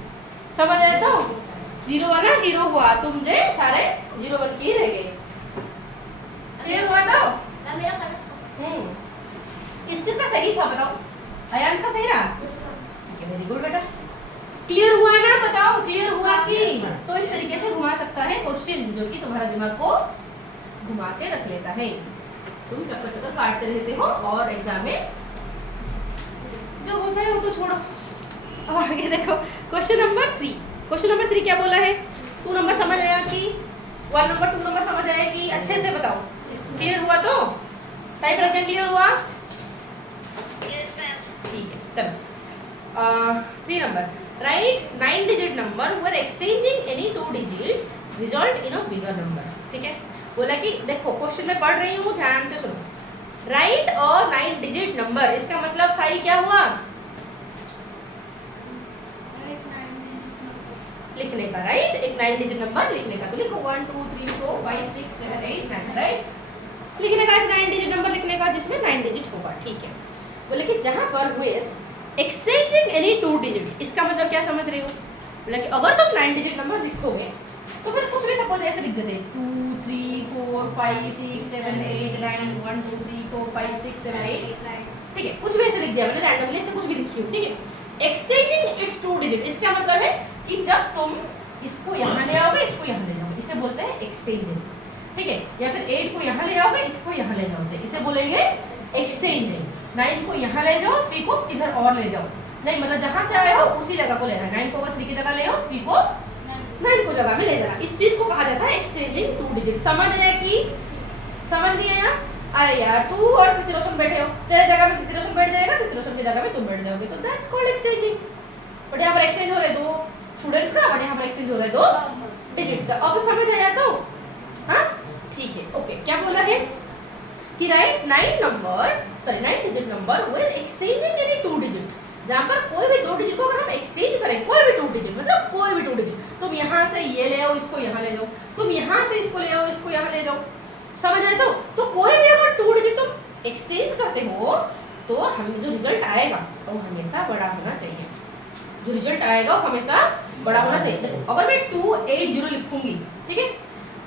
समझ आया? तो 0 वाला हीरो हुआ, तुम जे सारे 0 बन के ही रह गए। क्लियर हुआ? तो किसका सही था बताओ? अयान का सही रहा, ठीक है, वेरी गुड बेटा। क्लियर हुआ ना? बताओ क्लियर हुआ कि? तो इस तरीके से घुमा सकता है क्वेश्चन, जो कि तुम्हारा दिमाग को घुमा के रख लेता है। तुम चक्कर चक्कर काटते रहते हो और एग्जाम में जो होता है वो तो छोड़ो। अब आगे देखो क्वेश्चन नंबर 3। क्वेश्चन नंबर 3 क्या बोला है? 2 नंबर समझ आया कि 1 नंबर 2 नंबर समझ आया कि? अच्छे से बताओ। क्लियर हुआ? तो सही प्रज्ञा क्लियर हुआ? ठीक है चलो। 3 number, right 9 digit number were exchanging any 2 digits result in a bigger number. ठीक है, बोला कि देखो क्वेश्चन में पढ़ रही हूँ, ध्यान से सुनो। राइट और 9 डिजिट नंबर, इसका मतलब सही क्या हुआ? लिखने का, राइट। एक 9 डिजिट नंबर लिखने का, तो लिखो 1 2 3 4 5 6 7 8 9, राइट। लिखने का एक 9 डिजिट नंबर लिखने का जिसमें 9 डिजिट होगा, ठीक है। बोले कि जहां पर हुए एक्सचेंजिंग एनी 2 डिजिट, इसका मतलब क्या समझ रहे हो? बोले कि अगर तुम 9 डिजिट नंबर लिखोगे तो फिर कुछ भी सपोज ऐसे लिख देते 2 3 4 5 6 7 8 9 1 2 3 4 5 6 7 8, ठीक है, कुछ भी ऐसे लिख दिया मैंने रैंडमली, ऐसे कुछ भी लिखी हूँ, ठीक है। एक्सचेंजिंग इट्स 2 डिजिट, इसका मतलब है कि जब तुम इसको यहाँ ले आओगे, इसको यहाँ ले जाओगे, इसे बोलते हैं एक्सचेंजिंग, ठीक है। या फिर 8 को यहाँ ले आओगे, इसको यहाँ ले जाओगे, इसे बोलेंगे एक्सचेंजिंग। 9 को यहाँ ले जाओ, 3 को इधर और ले जाओ, नहीं मतलब जहाँ से आए हो उसी जगह को लेना है। 9 को 3 की जगह ले आओ, 3 को 9 को जगह में ले जाना, इस चीज को कहा जाता है एक्सचेंजिंग 2 डिजिट। समझ आया कि? समझ नहीं आया? अरे यार तू और कृति रोशन बैठे हो, तेरे जगह में कृति रोशन बैठ जाएगा, कृति रोशन की जगह में तुम बैठ जाओगे, तो that's called exchanging. But exchange हो रहे दो स्टूडेंट्स का, बट यहाँ पर एक्सचेंज हो रहा है दो डिजिट का। अब समझ आया तो हाँ ठीक है ओके। क्या बोला है कि right 9 digit number with exchanging any 2 digit, जहाँ पर कोई भी 2 डिजिट को अगर हम एक्सचेंज करें, कोई भी 2 डिजिट मतलब कोई भी 2 डिजिट, तुम यहाँ से ये ले आओ इसको यहाँ ले जाओ, तुम यहाँ से इसको ले आओ इसको यहाँ ले जाओ, समझ आए तो कोई भी अगर 2 डिजिट तुम एक्सचेंज करते हो तो हम जो रिजल्ट आएगा वो हमेशा बड़ा होना चाहिए, जो रिजल्ट आएगा वो हमेशा बड़ा होना चाहिए। अगर मैं 280 लिखूंगी ठीक है,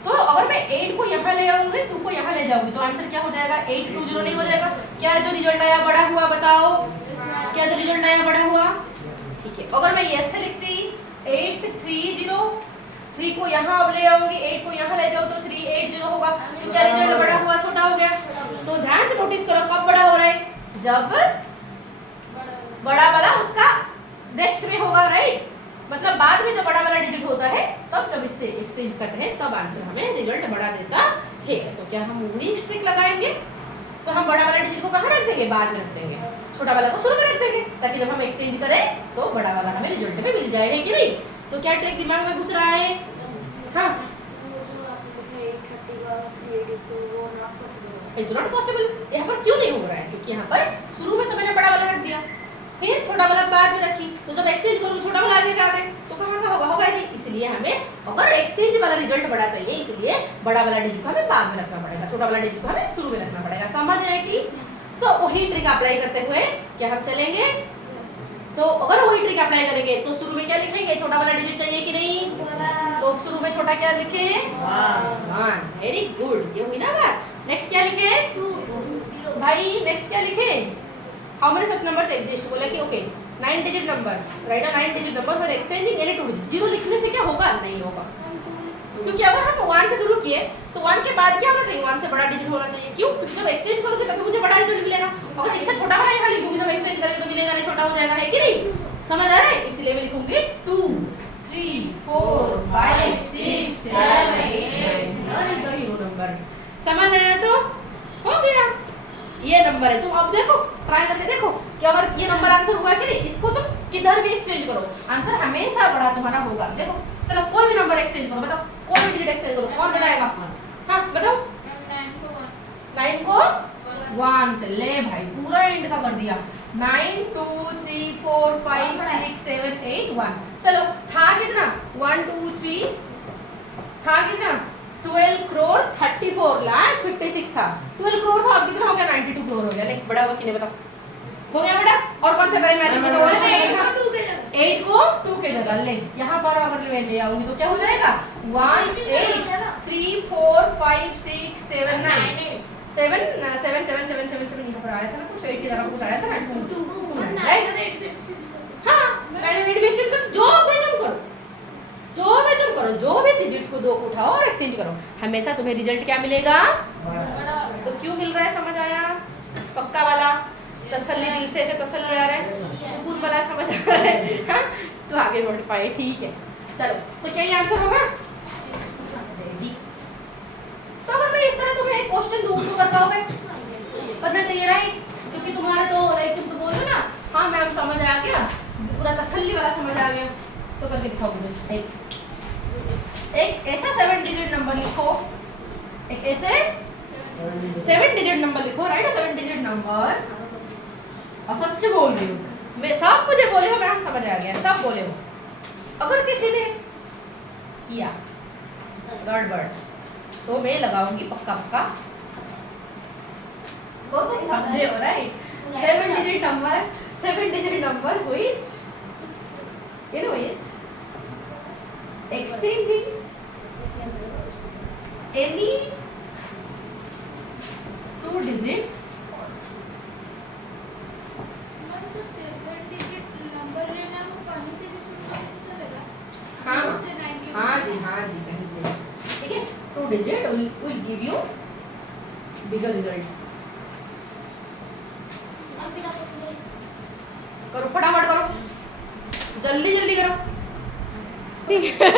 तो अगर मैं 8 को यहाँ ले आऊंगी 2 को यहाँ ले जाऊंगी तो आंसर क्या हो जाएगा 820 नहीं हो जाएगा। क्या जो रिजल्ट आया बड़ा हुआ बताओ, क्या जो रिजल्ट आया बड़ा हुआ ठीक है। अगर मैं ऐसे लिखती 830, 3 को यहाँ अब ले आऊंगी 8 को यहाँ ले जाओ तो 380 होगा, तो क्या रिजल्ट बड़ा हुआ छोटा हो गया। तो ध्यान से नोटिस करो कब बड़ा हो रहा है, जब बड़ा वाला उसका नेक्स्ट में होगा राइट, मतलब बाद में जब बड़ा वाला डिजिट होता है तब जब इससे एक्सचेंज करते हैं तब आंसर हमें रिजल्ट बड़ा देता है। तो क्या हम वही ट्रिक लगाएंगे, तो हम बड़ा वाला डिजिट को कहाँ रख देंगे, बाद में रख देंगे, छोटा वाला को शुरू में रख देंगे ताकि जब हम एक्सचेंज करें तो बड़ा वाला हमें रिजल्ट में मिल जाए, है कि नहीं। तो क्या ट्रिक दिमाग में घुस रहा है। हाँ इट्स नॉट पॉसिबल, यहाँ पर क्यों नहीं हो रहा है, क्योंकि यहाँ पर शुरू में तो मैंने बड़ा वाला रख दिया फिर छोटा वाला बाद में रखी, तो जब एक्सचेंज करूँ छोटा वाला आगे आ गए तो कहाँ का होगा ही नहीं। इसलिए हमें अगर एक्सचेंज वाला रिजल्ट बड़ा चाहिए इसलिए बड़ा वाला डिजिट को हमें बाद में रखना पड़ेगा, छोटा वाला डिजिट को हमें शुरू में रखना पड़ेगा, समझ आए कि। तो वही ट्रिक अप्लाई करते हुए क्या हम चलेंगे, तो अगर वही ट्रिक अप्लाई करेंगे तो शुरू में क्या लिखेंगे, छोटा वाला डिजिट चाहिए कि नहीं, तो शुरू में छोटा क्या लिखे 1, वेरी गुड, ये हुई ना बात। नेक्स्ट क्या लिखे 2 भाई, नेक्स्ट क्या लिखे how many such numbers exist, बोला कि okay 9 digit number right, 9 digit number for exchanging any 2 digit. 0 लिखने से क्या होगा, नहीं होगा, क्योंकि अगर हम 1 से शुरू किए तो 1 के बाद क्या होना चाहिए, 1 से बड़ा डिजिट होना चाहिए। क्यों, क्योंकि जब एक्सचेंज करोगे तभी मुझे बड़ा रिजल्ट मिलेगा, अगर इससे छोटा वाला यहाँ लिखूंगी जब एक्सचेंज करेंगे तो मिलेगा नहीं, छोटा हो जाएगा, है कि नहीं। समझ आ रहा है, इसलिए मैं लिखूंगी 2 3 4 5 6 7 8 9 हीरो नंबर। समझ आया तो हो गया, ये नंबर है। तुम अब देखो ट्राई करके देखो कि अगर ये नंबर आंसर हुआ कि नहीं, इसको तुम किधर भी एक्सचेंज करो आंसर हमेशा बड़ा तुम्हारा होगा। देखो चलो कोई भी नंबर एक्सचेंज करो, बताओ कोई भी डिजिट एक्सचेंज करो, कौन बताएगा। हाँ बताओ 9 को 1 से ले भाई, पूरा एंड का कर दिया। 9 2 3 4 5 6 7 8 1। चलो था कितना 1 2 3 था कितना 12 करोड़ 34 लाख 56 था, 12 करोड़ था, अब कितना हो गया 92 करोड़ हो गया। नहीं बड़ा हुआ कि नहीं बताओ, हो गया बेटा। और कौन सा करें मैंने बताओ 8 को 2 के जगह ले, यहाँ पर अगर मैं ले आऊंगी तो क्या हो जाएगा 1 8 3 4 5 6 7 9 7 7 7 7 7 7 यहाँ पर आया था ना कुछ 8 की जगह कुछ आया था ना 2 राइट। हाँ मैंने रेड भी एक्सचेंज कर, जो भी तुम करो जो भी डिजिट को 2 को उठाओ और एक्सचेंज करो, हमेशा तुम्हें रिजल्ट क्या मिलेगा। तो क्यों मिल रहा है, समझ आया, पक्का वाला तसल्ली, दिल से ऐसे तसल्ली आ रहा है, सुकून वाला समझ आ रहा है। हाँ तो आगे मॉडिफाई ठीक है। चलो तो क्या ये आंसर होगा। तो अगर मैं इस तरह तुम्हें एक क्वेश्चन दूं तो कर पाओगे, करना चाहिए राइट, क्योंकि तुम्हारे तो लाइक तुम तो बोलो ना हाँ मैम समझ आ गया, पूरा तसल्ली वाला समझ आ गया, तो करके दिखाओ मुझे। एक ऐसा 7 डिजिट नंबर लिखो, एक ऐसे 7 डिजिट नंबर लिखो राइट, 7 डिजिट नंबर। और सच बोल रही हूँ मैं, सब मुझे बोले हो मैम समझ आ गया, सब बोले हो। अगर किसी ने किया गड़बड़ तो मैं लगाऊंगी पक्का पक्का, वो तो समझे हो right. 7 digit number which in which exchanging any 2 digit हाँ जी कहीं से, ठीक है 2 digit will give you bigger result। करो फटाफट करो, जल्दी जल्दी करो, ठीक है।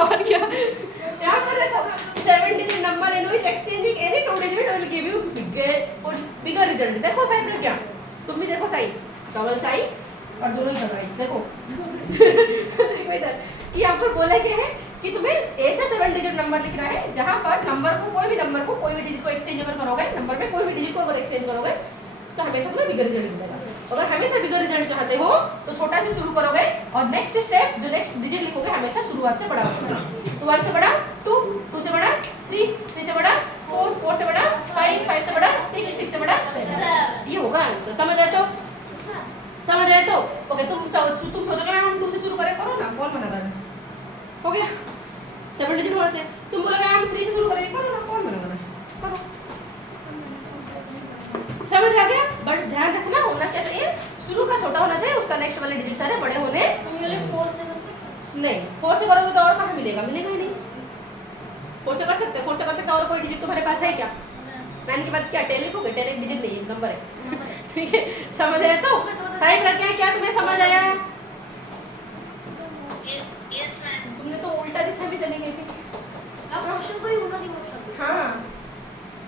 और क्या यहाँ पर देखो 7 digit number in which exchanging any 2 digit will give you bigger result. देखो साइड में क्या, तुम भी देखो साइड, डबल साइड और दोनों ही कर रही देखो देखो इधर कि यहाँ पर बोला क्या है कि तुम्हें ऐसे 7 डिजिट नंबर लिखना है जहाँ पर नंबर को कोई भी डिजिट को एक्सचेंज अगर करोगे, नंबर में कोई भी डिजिट को अगर एक्सचेंज करोगे तो हमेशा तुम्हें बिगर रिजल्ट मिलेगा। अगर हमेशा बिगर रिजल्ट चाहते हो तो छोटा से शुरू करोगे और नेक्स्ट स्टेप जो नेक्स्ट डिजिट लिखोगे हमेशा शुरुआत से बड़ा होगा। तो 1 से बड़ा 2, 2 से बड़ा 3, 3 से बड़ा 4, 4 से बड़ा 5, 5 से बड़ा 6, 6 से बड़ा 7। ये होगा आंसर। समझ रहे तो? समझ रहे तो? ओके, तुम सोचोगे हम 2 से शुरू करें, करो ना, कौन मना कर रहा है? हो गया 7 डिजिट होना चाहिए। तुम बोलोगे हम 3 से शुरू करेंगे, करो ना, कौन मना कर रहा है? करो। समझ आ गया? बट ध्यान रखना होना क्या चाहिए, शुरू का छोटा होना चाहिए, उसका नेक्स्ट वाले डिजिट सारे बड़े होने नहीं 4 से नहीं। 4 से करोगे तो और कहाँ मिलेगा? मिलेगा ही नहीं। 4 से कर सकते हैं, 4 से कर सकते हैं। और कोई डिजिट तुम्हारे पास है क्या? 9 के बाद क्या 10 लिखोगे? 10 एक डिजिट नहीं, एक नंबर है। ठीक है, समझ आया? तो सारी प्रज्ञा क्या तुम्हें समझ आया? Yes ma'am. तुमने तो उल्टा दिशा में चली गई थी। अब क्वेश्चन को ही उल्टा दिमाग से हाँ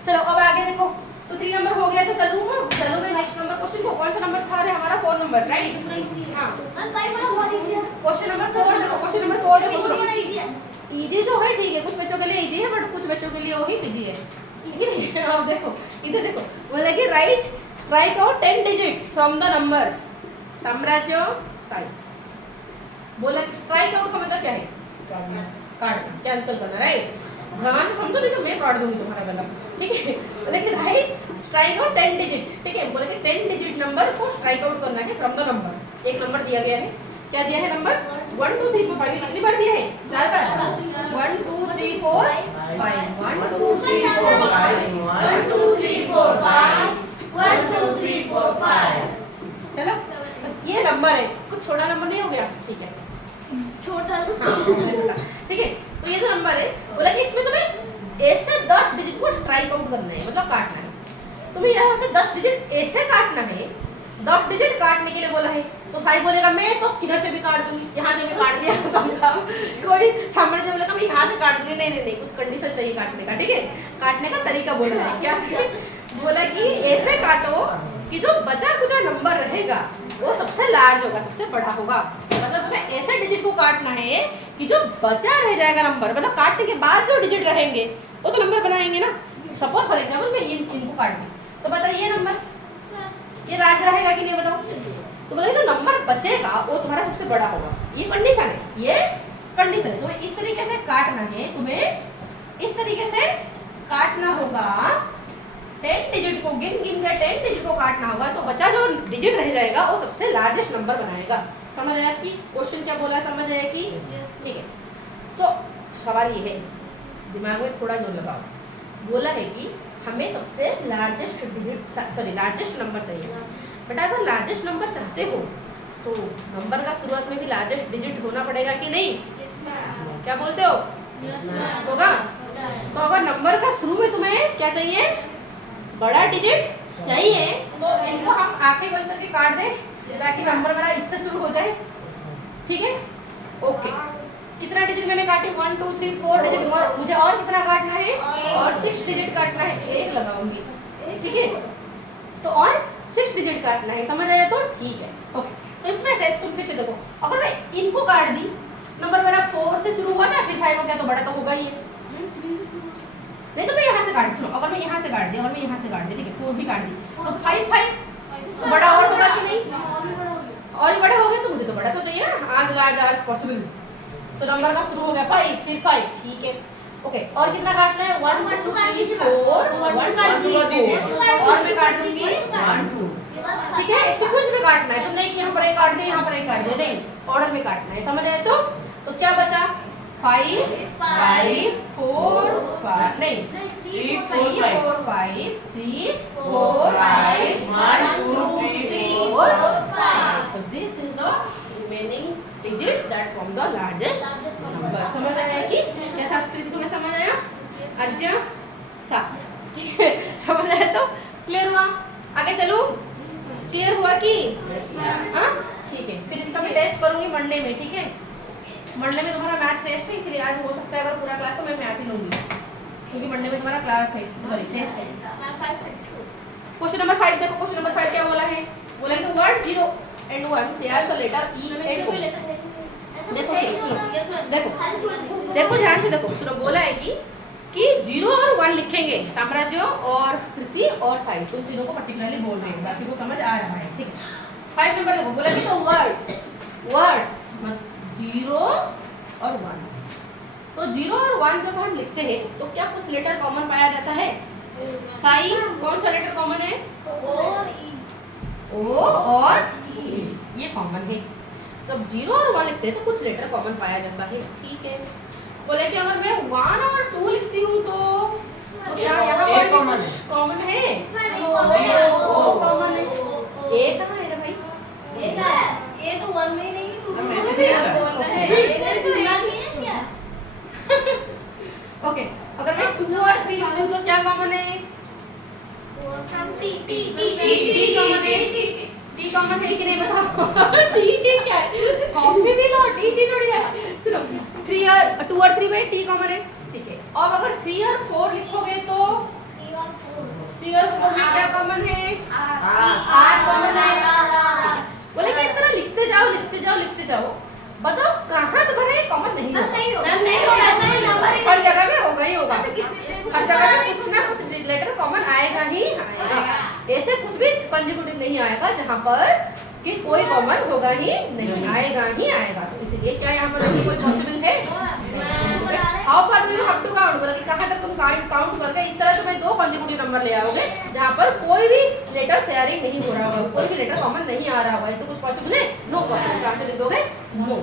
चलो अब आगे देखो। तो 3 नंबर हो गया, तो चलो मैं नेक्स्ट नंबर क्वेश्चन को, कौन सा नंबर था रे हमारा? 4 नंबर, राइट? हाँ, मैम 5 वाला बहुत इजी है। क्वेश्चन नंबर 4 देखो। क्वेश्चन नंबर 4 देखो, सुनो। इजी है। इजी जो है ठीक है, कुछ बच्चों के लिए इजी है बट कुछ बच्चों के लिए वही इजी है। ठीक है, अब देखो इधर देखो, बोला कि right strike out 10 digit from the number साम्राज्य साई। बोला स्ट्राइक आउट का मतलब क्या है? काट, कैंसिल करना, राइट? ध्यान से समझो नहीं तो मैं काट दूंगी तुम्हारा गला। ठीक है, बोला कि राइट स्ट्राइक आउट 10 डिजिट। ठीक है, बोला कि 10 डिजिट नंबर को स्ट्राइक आउट करना है फ्रॉम द नंबर। एक नंबर दिया गया है, क्या दिया है नंबर? 1 2 3 4 5। कितनी बार दिया है? 4 बार। 1 2 3 4 5 1 2 3 4 5 1 2 3 4 5 1 2 3 4 5। चलो ये नंबर है, कुछ छोटा नंबर नहीं हो गया? ठीक है, छोटा हाँ, ठीक है। तो ये जो नंबर है बोला कि इसमें तुम्हें ऐसे 10 डिजिट को स्ट्राइक आउट करना है, मतलब काटना है। तुम्हें यहाँ से 10 डिजिट ऐसे काटना है। 10 डिजिट काटने के लिए बोला है तो साई बोलेगा मैं तो किधर से भी काट दूंगी, यहाँ से भी काट दिया कोई सामने से बोलेगा मैं यहाँ से काट दूंगी। नहीं नहीं नहीं, कुछ कंडीशन चाहिए काटने का। ठीक है, काटने का तरीका बोला है। क्या बोला कि ऐसे काटो कि जो बचा कुचा नंबर रहेगा वो सबसे लार्ज होगा, सबसे बड़ा होगा। मतलब तुम्हें ऐसे डिजिट को काटना है कि जो बचा रह जाएगा नंबर, मतलब काटने के बाद जो डिजिट रहेंगे वो तो नंबर बनाएंगे ना। सपोज फॉर एग्जाम्पल मैं इनको काट दी तो बताओ ये नंबर ये लार्ज रहेगा कि नहीं? बताओ। तो बोले जो नंबर बचेगा वो तुम्हारा सबसे बड़ा होगा। ये कंडीशन है, ये कंडीशन है। तुम्हें इस तरीके से काटना है, तुम्हें इस तरीके से काटना होगा। 10 डिजिट को गिन के 10 डिजिट को काटना होगा तो बचा जो डिजिट रह जाएगा वो सबसे लार्जेस्ट नंबर बनाएगा। समझ आया कि क्वेश्चन क्या बोला? समझ आया कि? ठीक है, तो सवाल ये है, दिमाग में थोड़ा जोर लगाओ। बोला है कि हमें सबसे लार्जेस्ट डिजिट लार्जेस्ट नंबर चाहिए। बेटा अगर लार्जेस्ट नंबर चाहते हो तो नंबर का शुरुआत में भी लार्जेस्ट डिजिट होना पड़ेगा कि नहीं? क्या बोलते हो? होगा। तो अगर नंबर का शुरू में तुम्हें क्या चाहिए? बड़ा डिजिट चाहिए, तो इनको हम आंखें बंद करके काट दें ताकि नंबर मेरा इससे शुरू हो जाए। ठीक है, ओके। कितना डिजिट मैंने काटे? 1 2 3 4 डिजिट। और मुझे और कितना काटना है? और 6 डिजिट काटना है। एक लगाऊंगी, ठीक है, तो और 6 डिजिट काटना है। समझ आया? तो ठीक है, ओके। तो इसमें से तुम फिर से देखो, अगर मैं इनको काट दी, नंबर मेरा 4 से शुरू हुआ था, फिर 5 हो गया तो बड़ा तो होगा ही है। नहीं तो मैं यहाँ से काट दी, सुनो, अगर मैं यहाँ से काट दी, अगर मैं यहाँ से काट दी, ठीक है, 4 भी काट दी तो 5 5 तो बड़ा और होगा कि नहीं? और ही बड़ा हो गया तो मुझे तो बड़ा तो चाहिए ना, as large as possible। तो नंबर का शुरू हो गया 5 फिर 5, ठीक है, ओके। और कितना काटना है? 1 2 3 4 1 काट दीजिए और मैं काट दूंगी 1 2, ठीक है। एक सीक्वेंस में काटना है, तो नहीं कि यहाँ पर एक काट दे यहाँ पर एक काट दे, नहीं, ऑर्डर में काटना है। समझ आए? तो क्या बचा? 5 5 4 5 नहीं 3 4 5 3 4 5 1 2 3 4 5। So this is the remaining digits that form the largest number। समझ आया कि क्या संस्कृत तुम्हें समझ आया? अर्ज सा समझ आया? तो क्लियर हुआ? आगे चलो, क्लियर हुआ कि? हाँ ठीक है। फिर इसका मैं टेस्ट करूंगी मंडे में, ठीक है। मंडे में तुम्हारा मैथ टेस्ट है, इसलिए आज हो सकता है अगर पूरा क्लास तो मैं मैथ ही लूंगी, क्योंकि मंडे में तुम्हारा क्लास है, सॉरी टेस्ट है। क्वेश्चन नंबर 5 देखो, क्वेश्चन नंबर 5 क्या बोला है? बोला है word 0 and 1 shares a letter E and O. देखो देखो ध्यान से देखो, सुनो बोला है कि 0 और 1 लिखेंगे, साम्राज्य और कृति और साई, तुम तीनों को पर्टिकुलरली बोल रहे हो, बाकी को समझ आ रहा है, ठीक। 5 नंबर देखो, बोला कि तो वर्ड्स 0 और 1, तो 0 और 1 जब हम लिखते हैं तो क्या कुछ लेटर कॉमन पाया जाता है? साई कौन सा लेटर कॉमन है? ओ और ई, ये कॉमन है। जब 0 और 1 लिखते हैं तो कुछ लेटर कॉमन पाया जाता है, ठीक है। बोले कि अगर मैं 1 और 2 लिखती हूँ तो क्या यहाँ पर कॉमन है? ओ कॉमन है। ए कहाँ है रे भाई? ये तो 1 में नहीं 2 में में भी है। ओके, अगर मैं 2 और 3 लिखती हूँ तो क्या कॉमन है? टी कॉमन है। टी कॉमन है कि नहीं बताओ? टी क्या है? कॉफी भी लो, टी थोड़ी है। सुनो, 2 और 3 में टी कॉमन है, ठीक है। और अगर 3 और 4 लिखोगे तो 3 और 4 में क्या कॉमन है? आर कॉमन है। बोले कि इस तरह लिखते जाओ, बताओ कहाँ तुम्हारे कॉमन नहीं होगा? हर जगह में होगा ही होगा, हर जगह में कुछ ना कुछ लेटर कॉमन आएगा ही आएगा। ऐसे कुछ भी कंसेक्यूटिव नहीं आएगा जहाँ पर कि कोई कॉमन होगा ही नहीं, आएगा ही आएगा। तो इसलिए क्या यहाँ पर कोई पॉसिबल है? How far do you have to count, बोला कि कहाँ तक तुम काउंट करके इस तरह तुम्हें 2 कंसेक्यूटिव नंबर ले आओगे जहाँ पर कोई भी लेटर शेयरिंग नहीं हो रहा होगा, कोई भी लेटर कॉमन नहीं आ रहा होगा। ऐसे कुछ पॉसिबल है? No possible. कहाँ से लिख दोगे? No,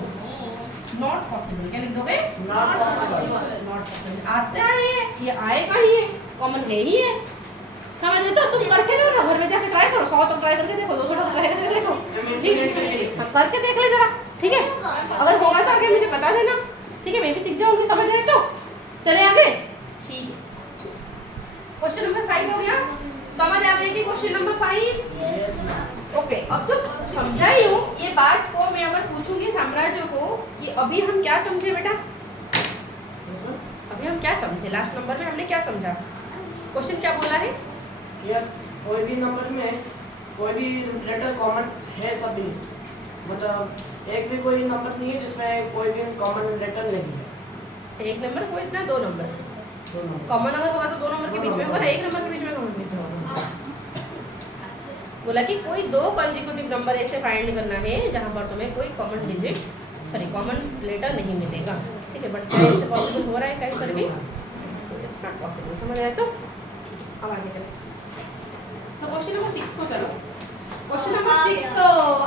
not possible. क्या लिख दोगे? Not possible. Not possible. आता है ये आएगा ही है, कॉमन है ही है। समझ रहे? तो तुम करके देखो ना, घर में जाके ट्राई करो, 100 तो ट्राई करके देखो, 200 तो ट्राई करके देखो, ठीक है? करके देख ले जरा, ठीक है? अगर होगा तो आगे मुझे बता देना, ठीक है? मैं भी सीख जाऊंगी, समझ आए तो। चले आगे, ठीक है। क्वेश्चन नंबर 5 हो गया, समझ आ गई कि क्वेश्चन नंबर 5? ओके, अब जो समझाई हूँ ये बात को मैं अगर पूछूंगी साम्राज्य को कि अभी हम क्या समझे बेटा, अभी हम क्या समझे? लास्ट नंबर में हमने क्या समझा? क्वेश्चन क्या बोला है? कोई भी नंबर में कोई भी लेटर कॉमन है सभी, मतलब एक भी कोई नंबर नहीं है जिसमें कोई भी कॉमन लेटर नहीं है। एक नंबर को इतना 2 नंबर कॉमन अगर होगा तो 2 नंबर के बीच में होगा, एक नंबर के बीच में कॉमन कैसे होगा? बोला कि कोई 2 कंसेक्यूटिव नंबर ऐसे फाइंड करना है जहाँ पर तुम्हें कोई कॉमन डिजिट कॉमन लेटर नहीं मिलेगा, ठीक है? बट क्या ऐसे पॉसिबल हो रहा है कहीं पर भी? It's not possible. समझ आया तो? अब आगे चले तो क्वेश्चन नंबर 6 को चलो। क्वेश्चन नंबर 6 तो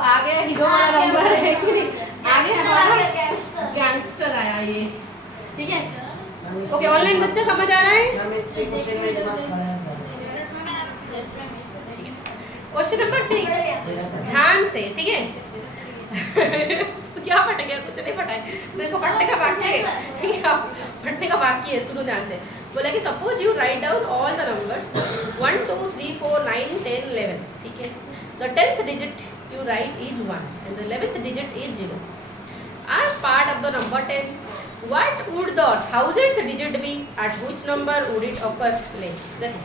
आगे हीरो वाला नंबर है कि नहीं? आगे हमारा गैंगस्टर आया ये, ठीक है? ओके, ऑनलाइन बच्चा समझ आ रहा है? हम इससे क्वेश्चन में दिमाग खराब कर क्वेश्चन नंबर 6 ध्यान से, ठीक है? क्या फट गया? कुछ नहीं फटा है, देखो फटने का बाकी है, ठीक है? फटने का बाकी है, सुनो ध्यान से। बोला कि suppose you write down all the numbers 1 2 3 4 9 10 11, ठीक है? The 10th digit you write is 1 and the 11th digit is 0. As part of the number 10, what would the 1000th digit be? At which number would it occur? ले देखो,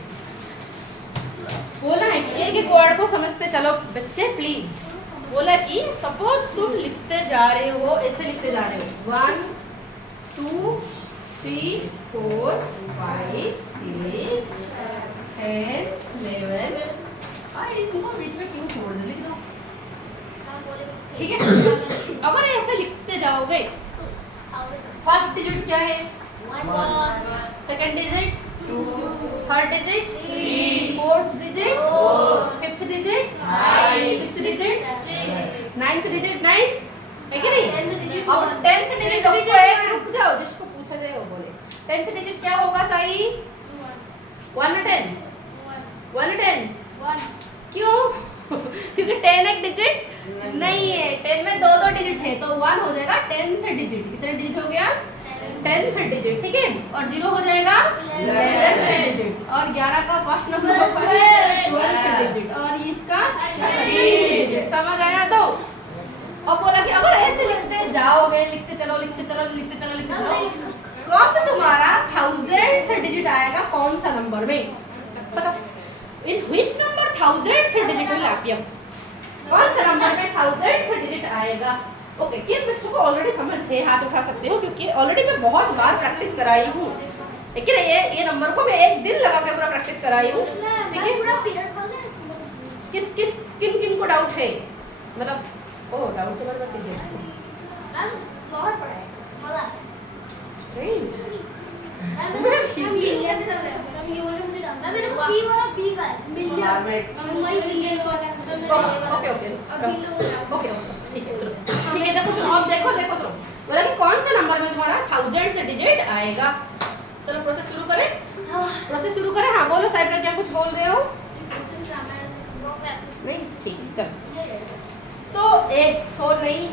बोला है कि एक word को समझते चलो बच्चे प्लीज। बोला कि सपोज तुम लिखते जा रहे हो, ऐसे लिखते जा रहे हो 1 2 3 4 5 6 10 11। तुमको बीच में क्यों छोड़ दे? लिख दो, ठीक है? अगर ऐसे लिखते जाओगे, फर्स्ट डिजिट क्या है? 1, second digit 2, third digit 3, fourth digit 4, fifth digit 5, sixth digit 6, ninth digit 9 है कि नहीं? अब 10th डिजिट रुक जाओ, जिसको पूछा जाए वो बोले। 10th डिजिट क्या होगा साई? 1 और 10? 1 और 10? क्यों? क्योंकि 10 एक डिजिट नहीं है, 10 में 2 डिजिट है, तो 1 हो जाएगा 10th डिजिट। कितने डिजिट हो गया? 10th डिजिट, ठीक है? और 0 हो जाएगा 11th डिजिट, और 11 का फर्स्ट नंबर होगा 12th डिजिट, और इसका 13 डिजिट। समझ आया? तो अब बोला कि अगर ऐसे लिखते जाओगे, लिखते चलो कब तुम्हारा 1000th डिजिट आएगा कौन सा नंबर में? बताओ, in which number 1000th digit will appear? कौन सा नंबर में 1000th डिजिट आएगा? ओके, किन बच्चों को ऑलरेडी समझ है हाथ उठा सकते हो, क्योंकि ऑलरेडी मैं बहुत बार प्रैक्टिस कराई हूँ, लेकिन ये नंबर को मैं एक दिन लगा कर पूरा प्रैक्टिस कराई हूँ। ठीक है, पूरा पीरियड खा गया। किन किन को डाउट है? मतलब डाउट के बारे में मैम बहुत पढ़ा है, मजा आता है। स्ट्रेंज। इंडिया से लग रहा है। मैम ये वाला मुझे जानना है। मेरे को सी वाला बी का है। वही मिलियन वाला है। ओके, ठीक है, सुनो। ठीक है, देखो सुनो, अब देखो सुनो, बोला कि कौन सा नंबर में तुम्हारा 1000th डिजिट आएगा। चलो प्रोसेस शुरू करें। हाँ बोलो साइबर, क्या कुछ बोल रहे हो? नहीं, ठीक है, चलो। तो एक सो नहीं,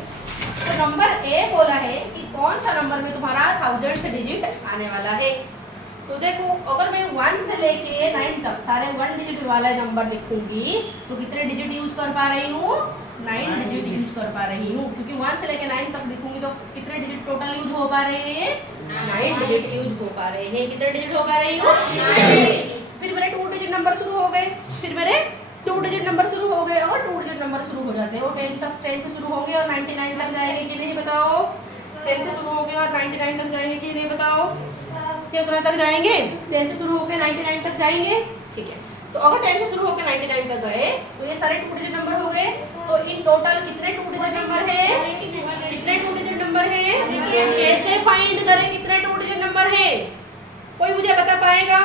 तो नंबर ए बोला है कि कौन सा नंबर में तुम्हारा 1000th डिजिट आने वाला है। तो देखो, अगर मैं 1 से लेके 9 तक सारे 1 डिजिट वाले नंबर लिखूंगी तो कितने डिजिट यूज कर पा रही हूँ? 9 डिजिट यूज कर पा रही हूँ, क्योंकि 1 से लेके 9 तक लिखूंगी तो कितने डिजिट टोटल यूज हो पा रहे हैं? 9 डिजिट यूज हो पा रहे हैं। कितने डिजिट हो पा रही हूँ? 9। फिर मेरे 2 डिजिट नंबर शुरू हो गए, और 2 डिजिट नंबर शुरू हो जाते हैं। वो 10 से शुरू होंगे और 99 तक जाएंगे कि नहीं बताओ? 10 से शुरू होंगे और 99 तक जाएंगे कि नहीं बताओ? कितने तक जाएंगे? 10 से शुरू होकर 99 तक जाएंगे। ठीक है, तो अगर 10 से शुरू होकर 99 तक गए तो ये सारे 2 डिजिट नंबर हो गए। तो इन टोटल कितने 2 डिजिट नंबर है? कितने 2 डिजिट नंबर है? कैसे फाइंड करें कितने 2 डिजिट नंबर है? कोई मुझे बता पाएगा?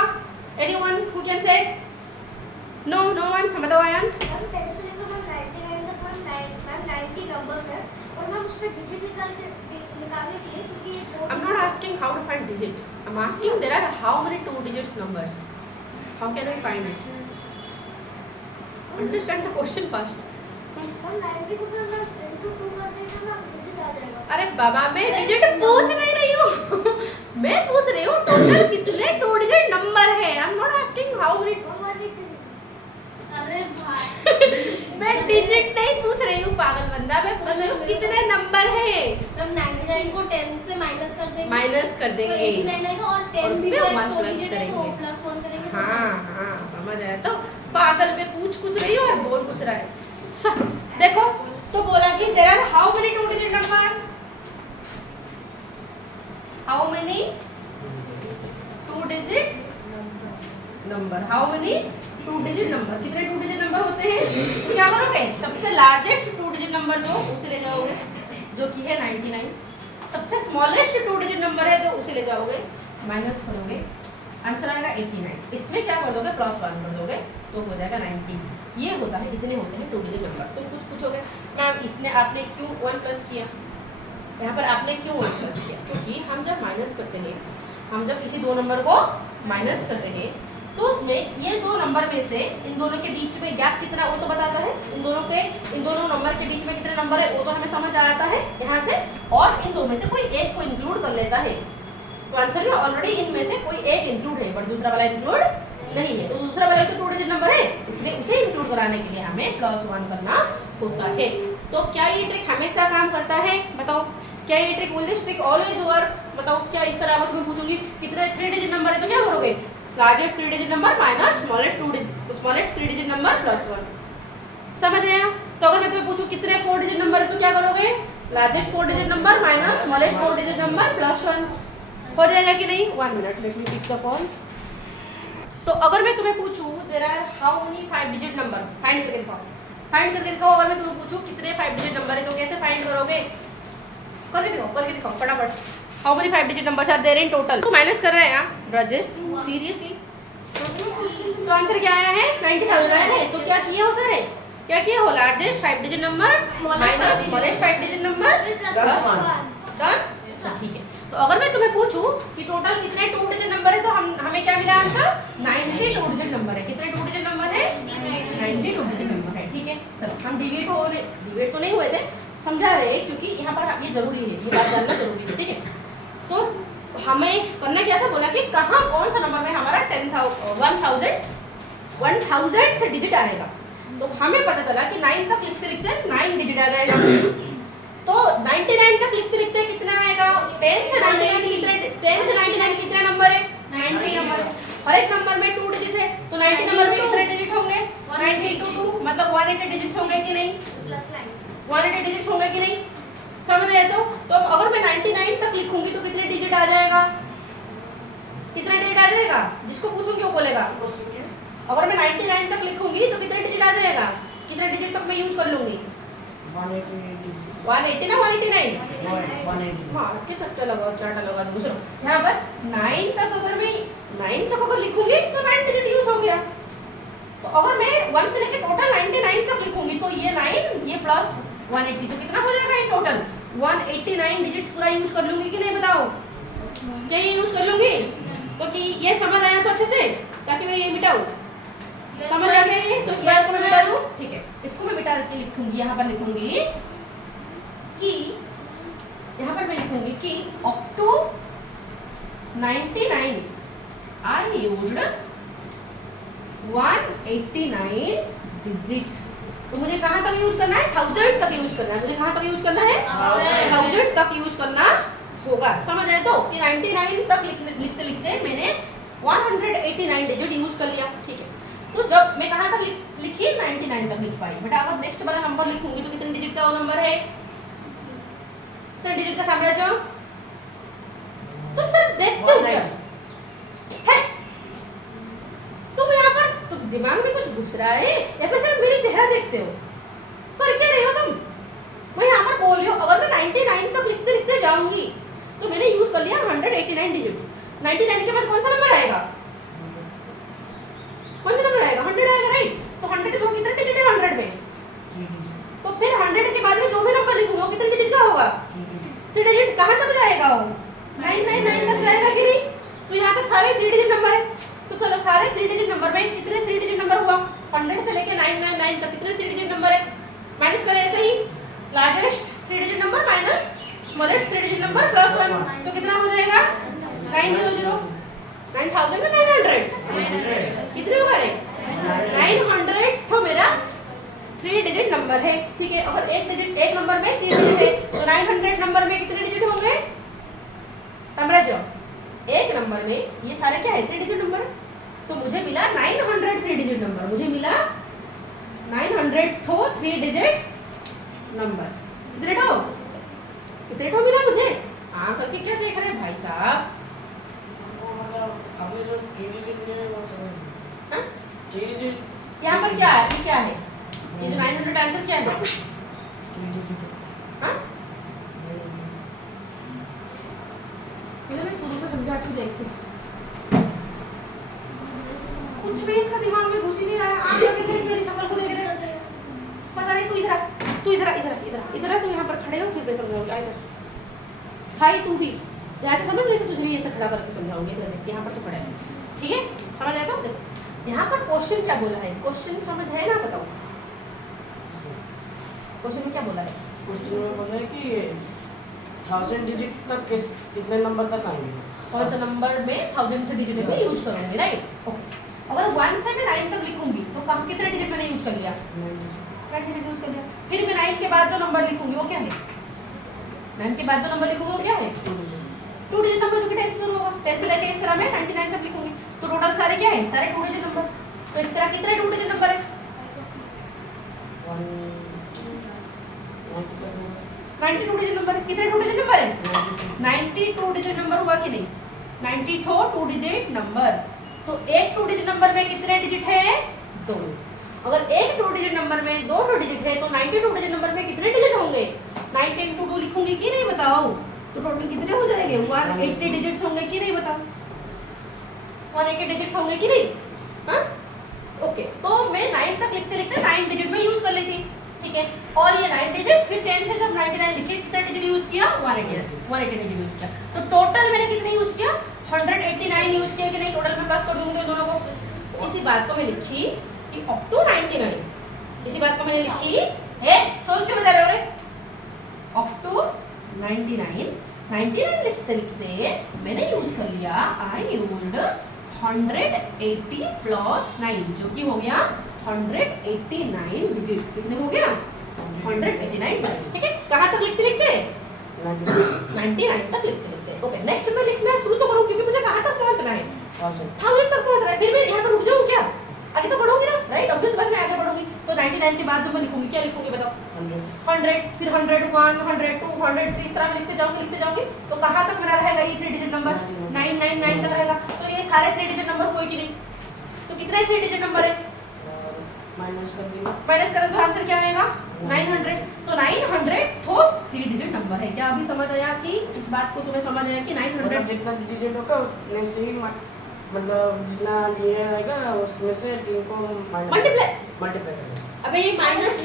Anyone who can say? No one, हम बताओ आयन। मैम 10 से लेकर 99 तक मैम 90 नंबर्स है और मैम उसका डिजिट निकालने के लिए, क्योंकि I'm not asking how to find digit. I'm asking there are how many 2 digits numbers. How can I find it? Understand the question first. हम 90 को फिर मैम into 2 कर देंगे ना, डिजिट आ जाएगा। अरे बाबा, मैं डिजिट पूछ नहीं रही हूँ मैं पूछ रही हूँ टोटल कितने 2 डिजिट नंबर है। I'm not asking how many. अरे भाई मैं डिजिट नहीं पूछ रही हूँ पागल बंदा, मैं पूछ रही हूँ कितने नंबर है। मैम 99 को 10 से माइनस कर देंगे। तो 89 आएगा और 10 उसमें भी 1 तो प्लस डिजिट है तो करेंगे। +1 करेंगे। हाँ, समझ आया। तो पागल में पूछ कुछ रही हो और बोल कुछ रहा है। देखो, तो बोला कि there are how many 2 digit number? How many 2 digit number? How many 2 digit number? कितने 2 डिजिट नंबर होते हैं? तो क्या करोगे? सबसे लार्जेस्ट 2 डिजिट नंबर जो उसे ले जाओगे, जो कि है 99। सबसे स्मॉलेस्ट 2 डिजिट नंबर है तो उसे ले जाओगे, माइनस करोगे, आंसर आएगा 89। इसमें क्या कर दोगे? +1 कर दोगे तो हो जाएगा 90। ये होता है, इतने होते हैं 2 डिजिट नंबर। तुम कुछ पूछोगे, मैम इसमें आपने क्यों 1 प्लस किया? यहाँ पर आपने क्यों 1 प्लस किया? क्योंकि हम जब माइनस करते हैं, हम जब किसी 2 नंबर को माइनस करते हैं तो उसमें ये 2 नंबर में से इन दोनों के बीच में गैप कितना वो तो बताता है। इन दोनों नंबर के बीच में कितने नंबर है वो तो हमें समझ आता है यहाँ से, और इन दो में से कोई एक को इंक्लूड कर लेता है। तो आंसर में ऑलरेडी इनमें से कोई एक इंक्लूड है, बट दूसरा वाला इंक्लूड नहीं है। तो दूसरा वाला तो 2 डिजिट नंबर है, इसलिए उसे इंक्लूड कराने के लिए हमें +1 करना होता है। तो क्या ये ट्रिक हमेशा काम करता है? बताओ, क्या ये trick will this trick always work? बताओ, क्या इस तरह अगर तुम्हें पूछूंगी कितने 3 डिजिट नंबर है तो क्या करोगे? Largest 3 digit number minus smallest 3 digit number +1। समझ रहे हैं? तो अगर मैं तुम्हें पूछूं कितने 4 डिजिट नंबर है तो क्या करोगे? Largest 4 digit number minus smallest 4 digit number +1। हो जाएगा कि नहीं? 1 minute, let me take the call. तो अगर मैं तुम्हें पूछूं there are how many 5 digit number, find करके दिखाओ। अगर मैं तुम्हें पूछूं कितने 5 डिजिट नंबर है तो कैसे फाइंड करोगे? करके दिखाओ फटाफट। How many 5 digit numbers are there in total? तो माइनस कर रहे हैं आप ब्रजेस, सीरियसली? तो आंसर क्या आया है? 90,000 आया है। तो क्या किया हो सारे? क्या किया हो? Largest 5 digit number minus smallest 5 digit number done. ठीक है, तो अगर मैं तुम्हें पूछूं कि टोटल कितने 2 डिजिट नंबर है तो हमें क्या मिला आंसर? 92 डिजिट नंबर है। कितने 2 डिजिट नंबर है? 92 डिजिट नंबर है। ठीक है, चलो हम डिबेट तो नहीं हुए थे, समझा रहे क्योंकि यहाँ पर ये जरूरी है, ये बात जानना जरूरी है। ठीक है, तो हमें करना क्या था? बोला कि कहाँ कौन सा नंबर में हमारा 1000th डिजिट आएगा। तो हमें पता चला कि 9 तक लिखते 9 डिजिट आ जाएगा। तो 99 तक लिखते कितना आएगा? 10 से 99 कितने नंबर है? 90 नंबर। हर एक नंबर में 2 डिजिट है, तो 90 नंबर में कितने डिजिट होंगे? 90 × 2 मतलब 180 डिजिट्स होंगे कि नहीं? प्लस 9 180 डिजिट्स होंगे कि नहीं? समझ आए तो अगर मैं 99 तक लिखूंगी तो कितने डिजिट आ जाएगा? कितने डिजिट आ जाएगा? जिसको पूछूंगी वो बोलेगा। अगर मैं 99 तक लिखूंगी तो कितने डिजिट आ जाएगा? कितने डिजिट तक मैं यूज कर लूंगी? 180 ना 189? हाँ के चट्टा लगा चाटा लगा दूसरा। यहाँ पर 9 तक अगर मैं 9 तक अगर लिखूंगी तो 9 डिजिट यूज हो गया। तो अगर मैं 1 से लेकर टोटल 99 तक लिखूंगी तो ये 9 ये प्लस 180 तो कितना हो जाएगा इन टोटल? 189 डिजिट्स पूरा यूज कर लूंगी कि नहीं बताओ? क्या ये यूज कर लूंगी? तो कि ये समझ आया तो अच्छे से ताकि मैं ये मिटाऊं। समझ आ गया ये? तो इस बात को मैं मिटा दूं। ठीक है, इसको मैं मिटा के लिखूंगी। यहाँ पर लिखूंगी कि यहाँ पर मैं लिखूंगी कि up to 99 I used 189 digit. तो मुझे कहाँ तक यूज करना है? 1000 तक यूज करना है। मुझे कहाँ तक यूज करना है? 1000 तक यूज करना होगा। समझ आए तो कि 99 तक लिखते लिखते मैंने 189 डिजिट यूज कर लिया। ठीक है, तो जब मैं कहाँ तक लिखी 99 तक लिख पाई। बेटा अगर नेक्स्ट वाला नंबर लिखूंगी तो कितने डिजिट का वो नंबर है? कितने डिजिट का साम्राज्य? तुम सिर्फ देखते हो क्या है? तुम यहाँ पर तुम दिमाग में कुछ घुस रहा है या फिर सिर्फ मेरी चेहरा देखते हो? कर क्या रही हो तुम? मैं यहाँ पर बोल रही हूँ अगर मैं 99 तक लिखते लिखते जाऊंगी तो मैंने यूज कर लिया 189 डिजिट। 99 के बाद कौन सा नंबर आएगा? कौन सा नंबर आएगा? 100 आएगा, राइट? तो 100 जो कितने डिजिट है 100 में? तो फिर 100 के बाद में जो भी नंबर लिखूंगा वो कितने डिजिट का होगा? 3 डिजिट। कहाँ तक जाएगा वो? 999 तक जाएगा कि नहीं? तो यहाँ तक सारे 3 डिजिट नंबर है। तो चलो सारे 3 डिजिट नंबर में कितने 3 डिजिट नंबर हुआ? 100 से लेके 999 तक कितने 3 डिजिट नंबर है? माइनस करें ऐसे ही, largest 3 digit number minus smallest 3 digit number plus 1 तो कितना हो जाएगा? 900 9000 में 900 कितने होगा रे? 900 तो मेरा 3 डिजिट नंबर है। ठीक है, अगर एक नंबर में 3 डिजिट है तो 900 नंबर में कितने डिजिट होंगे? साम्राज्य एक नंबर में ये सारे क्या है? 3 डिजिट नंबर। तो मुझे मिला 900 3 डिजिट नंबर। मुझे मिला 900 तो 3 डिजिट नंबर। कितने ठो मिला मुझे? करके क्या देख रहे हैं भाई साहब? अभी जो 3 डिजिट है वो समझ। हाँ? 3 डिजिट यहाँ पर क्या है? ये क्या है? ये जो 900 आंसर क्या है? 3 डिजिट। हाँ? मैं शुरू से समझाती हूँ, देखती हूँ। कुछ भी इसका दिमाग में घुस ही नहीं रहा। आप कैसे मेरी शक्ल को देख रहे हैं? पता नहीं। तू इधर तू यहाँ पर खड़े हो, फिर मैं समझाऊंगी। इधर साई तू भी यहाँ से समझ ले, तो तुझे भी ऐसे खड़ा करके समझाऊंगी। इधर यहाँ पर तो खड़े हैं, ठीक है? समझ आया? तो देखो यहाँ पर क्वेश्चन क्या बोला है? क्वेश्चन समझ है ना? बताओ क्वेश्चन में क्या बोला है? क्वेश्चन में बोला है कि 1000 डिजिट तक कितने नंबर तक आएंगे? कौन सा नंबर में 1000 डिजिट में यूज करूंगी, राइट? ओके, अगर 1 से मैं 9 तक लिखूंगी तो कहाँ कितने डिजिट मैंने यूज कर लिया? 9 डिजिट यूज कर लिया। फिर मैं 9 के बाद जो नंबर लिखूंगी वो क्या है? 9 के बाद जो नंबर लिखूंगी वो क्या है? 2 डिजिट नंबर जो कि 10 से शुरू होगा। 10 से लेके इस तरह मैं 99 तक लिखूंगी तो टोटल सारे क्या है? सारे 2 डिजिट नंबर। तो इस तरह कितने 2 डिजिट नंबर है? 92 डिजिट नंबर। कितने 2 डिजिट नंबर है? 92 डिजिट नंबर हुआ कि नहीं? 92 2 डिजिट नंबर। तो एक 2 डिजिट नंबर में कितने डिजिट है? 2। अगर एक 2 डिजिट नंबर में 2 डिजिट है तो 92 डिजिट नंबर में कितने डिजिट होंगे? 90 × 2 लिखूंगी कि नहीं बताओ? तो टोटल कितने हो जाएंगे? 180 डिजिट्स होंगे कि नहीं बताओ? 180 डिजिट्स होंगे कि नहीं? हाँ, ओके। तो मैं 9 तक लिखते लिखते 9 डिजिट में यूज कर ली थी, ठीक है? और ये 9 डिजिट फिर 10 से जब 99 लिखे कितना डिजिट यूज किया? 180 डिजिट यूज किया। तो टोटल मैंने कितने यूज किया? 189 यूज किया कि नहीं? टोटल में पास कर दूंगी तो दोनों को। तो इसी बात को मैं लिखी कि अप टू 99। इसी बात को मैंने लिखी सोच क्यों बजा रहे हो रे? अप टू 99 लिखते लिखते मैंने यूज कर लिया आई यूज्ड 180 + 9 जो कि हो गया 189 डिजिट्स। कितने हो गया? 189 डिजिट्स, ठीक है? कहाँ तक लिखते लिखते? 99 तक लिखते लिखते। ओके, नेक्स्ट मैं लिखना शुरू तो करूँ क्योंकि मुझे कहाँ तक पहुँचना है? 1000 तक पहुँचना है। फिर मैं यहाँ पर रुक जाऊँ क्या? आगे तो बढ़ूंगी ना, राइट? ऑब्वियस बात, मैं आगे बढ़ूंगी। तो 99 के बाद जो मैं लिखूंगी, क्या लिखूंगी बताओ? 100, फिर 100, 1, 100, 2, 100, 3, इस तरह मैं लिखते जाऊंगी। तो कहाँ तक मेरा रहेगा ये 3 डिजिट नंबर? 999 तक रहेगा। तो ये सारे 3 डिजिट नंबर हुए कि नहीं? तो कितने 3 डिजिट नंबर है? माइनस कर देंगे, माइनस करें तो आंसर क्या आएगा? 900। तो 900 तो 3 डिजिट नंबर है। क्या अभी समझ आया कि इस बात को तुम्हें समझ आया कि 900 जितना डिजिट होगा उसमें से ही मतलब जितना लिए आएगा उसमें से 3 को मल्टीप्लाई करना। अबे ये माइनस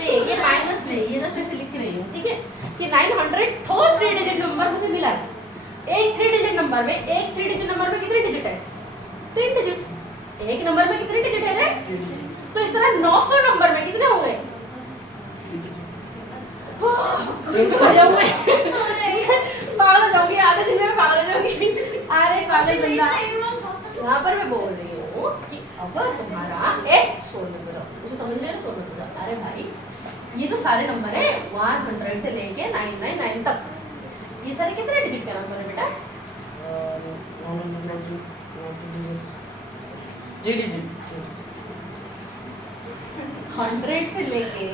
में ये जस्ट ऐसे लिख रही हूँ, ठीक है? कि 900 तो 3 डिजिट नंबर मुझे मिला है। एक 3 डिजिट नंबर में कितने डिजिट है? 3 डिजिट। एक नंबर में कितने डिजिट है रे? तो इस तरह 900 नंबर में कितने होंगे? पागल हो जाऊंगी, आधे दिन में पागल हो जाऊंगी। अरे पागल बंदा, यहाँ पर मैं बोल रही हूँ कि अगर तुम्हारा सोल में बजाओ, उसे समझ लेना, सोल में बजाओ। अरे भाई, ये जो सारे नंबर है 100 से लेके 999 तक, ये सारे कितने डिजिट के नंबर है बेटा? 3 डिजिट। 100 से लेके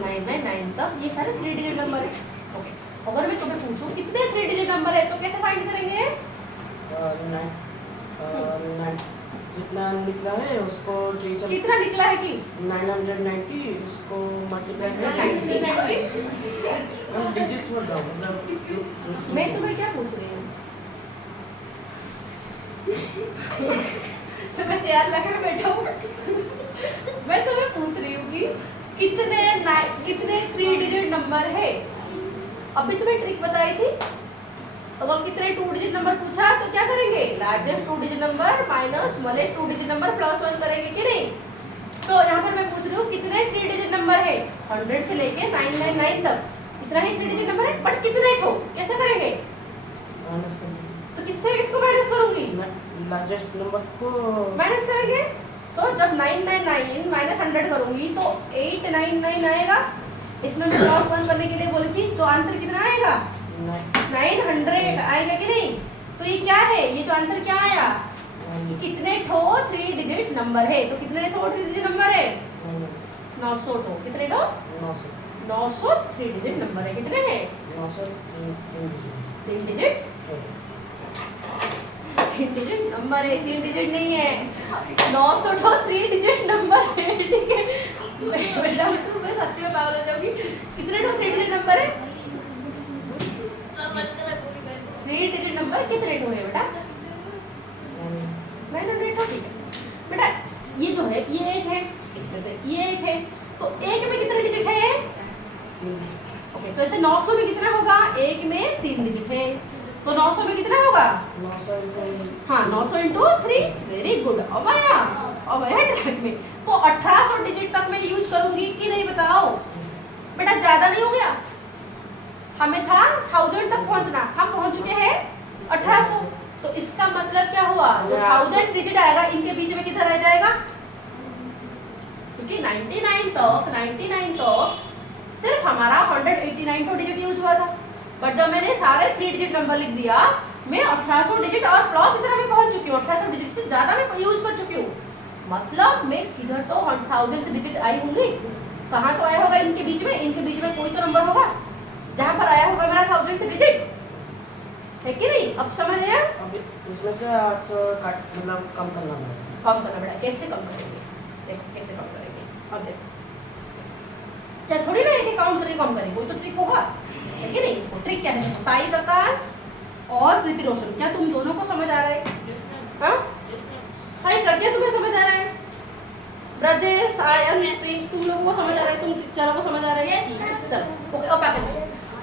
999 तक ये सारे 3 डिजिट नंबर है। ओके, अगर मैं तुम्हें पूछूं कितने 3 डिजिट नंबर है तो कैसे फाइंड करेंगे? जितना निकला है उसको 3 से कितना निकला है कि 990 उसको मल्टीप्लाई करके डिजिट्स में जाओ। मतलब मैं तुम्हें क्या पूछ रही हूँ? तो मैं चेयर लगा के बैठा हूँ। मैं तुम्हें पूछ रही हूँ कि कितने 3 डिजिट नंबर है? अभी तुम्हें ट्रिक बताई थी। अगर कितने 2 डिजिट नंबर पूछा तो क्या करेंगे? Largest 2 digit number minus smallest 2 digit number plus 1 करेंगे कि नहीं? तो यहाँ पर मैं पूछ रही हूँ कितने 3 डिजिट नंबर है? 100 से लेके 999 तक इतना ही 3 डिजिट नंबर है, बट कितने ठो? कैसे करेंगे? माइनस कर देंगे। तो किससे किसको माइनस करूंगी? लार्जेस्ट नंबर को माइनस करेंगे। तो जब 999 माइनस 100 करूंगी तो 899 आएगा। इसमें मैं प्लस 1 करने के लिए बोली थी, तो आंसर कितना आएगा? 900 आएगा कि नहीं? तो ये क्या है? ये जो आंसर क्या आया? कितने ठो 3 डिजिट नंबर है? तो कितने ठो 3 डिजिट नंबर है? 900 ठो। कितने ठो? 900 3 डिजिट नंबर है। कितने हैं? 900 3 डिजिट 3 डिजिट नंबर है, 3 डिजिट नहीं है। 900 ठो 3 डिजिट नंबर है, ठीक है? बेटा मैं सच्ची में पागल हो जाऊंगी। कितने ठो 3 डिजिट नंबर है? 3 डिजिट नंबर कितने ठो है बेटा? 900 ठो, ठीक है बेटा। ये जो है ये एक है, इसमें से ये एक है, तो एक में कितने डिजिट है? ओके, तो ऐसे 900 में कितना होगा? एक में 3 डिजिट है, तो 900 में कितना होगा? 900 हाँ, 900 इंटू 3। Very good. अब आया ट्रैक में। तो 1800 डिजिट तक मैं यूज करूंगी कि नहीं बताओ? बेटा ज्यादा नहीं हो गया? हमें था 1000 तक पहुंचना, हम पहुंच चुके हैं 1800। तो इसका मतलब क्या हुआ? जो 1000 डिजिट आएगा इनके बीच में कितना रह जाएगा? क्योंकि 99 तक सिर्फ हमारा 189 तो डिजिट यूज हुआ था, बट जब मैंने सारे 3 डिजिट नंबर लिख दिया, मैं 1800 डिजिट और प्लस इतना में पहुंच चुकी हूँ। 1800 डिजिट से ज्यादा मैं यूज कर चुकी हूँ। मतलब मैं किधर तो 1000 डिजिट आई होंगी। कहाँ तो आया होगा? इनके बीच में। इनके बीच में कोई तो नंबर होगा जहाँ पर आया होगा मेरा 1000 डिजिट, है कि नहीं? अब समझ आया? अब इसमें से 800 काट मतलब कम करना पड़ेगा। कम करना बेटा। कैसे कम करेंगे? देखो कैसे कम करेंगे। अब देखो, क्या थोड़ी ना है कि काउंट करके कम करेंगे, कोई तो ट्रिक होगा, है कि नहीं? इसको ट्रिक क्या है? साई प्रकाश और प्रीति रोशन, क्या तुम दोनों को समझ आ रहा है? हाँ, साई प्रज्ञा तुम्हें समझ आ रहा है? ब्रजेश, आयन, प्रिंस, तुम लोगों को समझ आ रहा है? तुम चारों को समझ आ रहा है? चलो ओके। अब पैकेज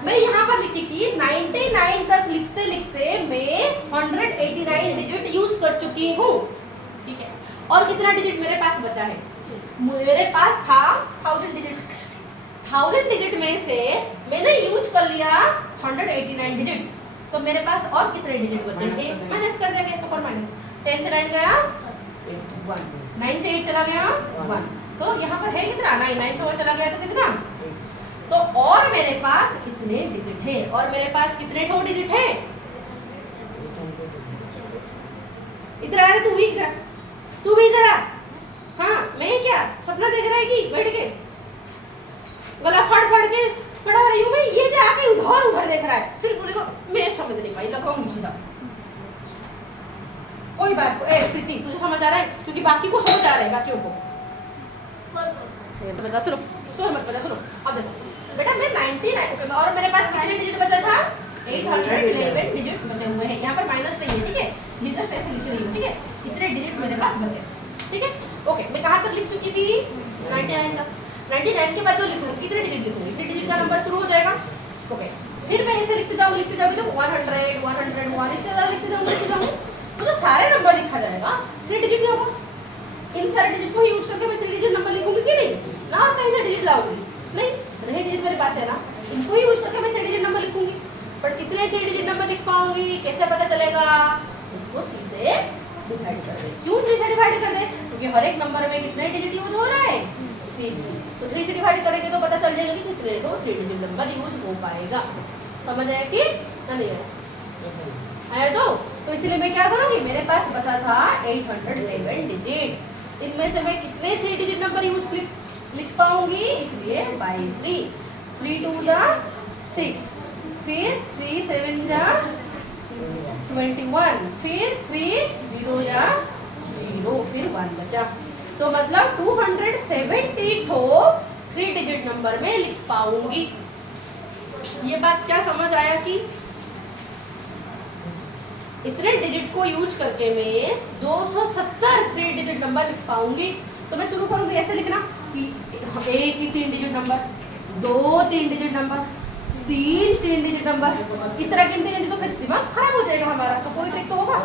मैं यहाँ पर लिखी थी 99 तक लिखते लिखते मैं 189 डिजिट यूज कर चुकी हूँ, ठीक है? और कितना डिजिट मेरे पास बचा है? मेरे पास था 1000 डिजिट। 1000 डिजिट में से मैंने यूज कर लिया 189 डिजिट, तो मेरे पास और कितने डिजिट बचेंगे? माइनस कर देंगे। तो पर माइनस 10 से 9 गया 1, 9 से 8 चला गया 1, तो यहाँ पर है कितना? 9 से 1 चला गया तो कितना? तो और मेरे पास कितने डिजिट है? और मेरे पास कितने ठो डिजिट है? इधर आ रहे, तू भी इधर आ। हाँ, मैं क्या सपना देख रहा है कि बैठ के गला फाड़ फाड़ के पढ़ा रही हूँ मैं, ये जो आके उधर उधर देख रहा है, सिर्फ बोले को मैं समझ नहीं पाई, लगाऊंगी सीधा। कोई बात को, ए प्रीति तुझे समझ आ रहा है? क्योंकि बाकी को समझ आ रहा है, बाकियों को बता। सुनो सुनो मत बता, सुनो अब देखो बेटा मैं 99 और मेरे पास कितने डिजिट बचा था? 811 डिजिट्स बचे हुए हैं। यहाँ पर माइनस नहीं है, ठीक है, ये जस्ट ऐसे लिख रही हूँ, ठीक है, इतने डिजिट्स मेरे पास बचे, ठीक है। ओके, मैं कहाँ तक लिख चुकी थी? 99 तक। 99 के बाद जो लिखूंगी कितने डिजिट लिखूंगी? 3 डिजिट का नंबर शुरू हो जाएगा। ओके, फिर मैं ऐसे लिखते जाऊँगी तो 100 101 इससे ज़्यादा लिखते जाऊँगी तो जो सारे नंबर लिखा जाएगा 3 डिजिट ही होगा। इन सारे डिजिट को यूज करके मैं 3 डिजिट नंबर लिखूंगी कि नहीं? ना और कहीं से डिजिट लाऊंगी नहीं, रहे डिजिट मेरे पास है ना, इनको ही यूज करके मैं 3 डिजिट नंबर लिखूंगी। पर कितने 3 डिजिट नंबर लिख पाऊंगी, कैसे पता चलेगा? इसको 3 से डिवाइड कर दे। क्यों 3 से डिवाइड कर दे? क्योंकि हर एक नंबर में कितने डिजिट यूज हो रहा है? 3। तो 3 से डिवाइड करेंगे तो पता चल जाएगा कि कितने तो 3 डिजिट नंबर यूज हो पाएगा। समझ आया कि नहीं आया? तो इसलिए मैं क्या करूंगी, मेरे पास बचा था 811 डिजिट, इनमें से मैं कितने 3 डिजिट नंबर यूज लिख पाऊंगी? इसलिए बाई 3, 3 2 जा 6, फिर 3 7 जा 21, फिर 3 0 जा 0, फिर 1 बचा। तो मतलब 270 तो 3 डिजिट नंबर में लिख पाऊंगी। ये बात क्या समझ आया कि इतने डिजिट को यूज करके मैं 270 3 डिजिट नंबर लिख पाऊंगी। तो मैं शुरू करूंगी ऐसे लिखना कि 1 की 3 digit number, 2 3 digit number, 3 digit number, इस तरह गिनते गिनते तो फिर दिमाग खराब हो जाएगा हमारा। तो कोई ट्रिक तो होगा,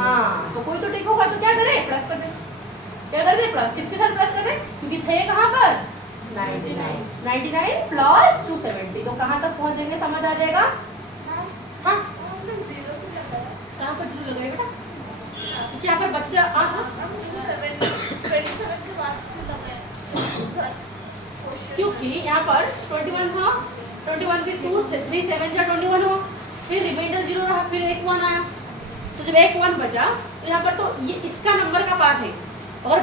हाँ तो कोई तो ट्रिक होगा। तो क्या करें? प्लस कर दे। क्या कर दे? प्लस। किसके साथ प्लस कर दे? क्योंकि थे कहाँ पर? 99 प्लस 270, तो कहाँ तक पहुँच जाएंगे? समझ आ जाएगा? हाँ कहाँ पर जीरो लगाए बेटा? क्योंकि यहाँ पर बच्चा 27 के बाद क्योंकि यहाँ पर 21 था, 21 फिर 2 3 7 जा 21 हो, फिर रिमाइंडर 0 रहा, फिर एक 1 आया। तो जब एक 1 बचा तो यहाँ पर तो ये इसका नंबर का पार्ट है, और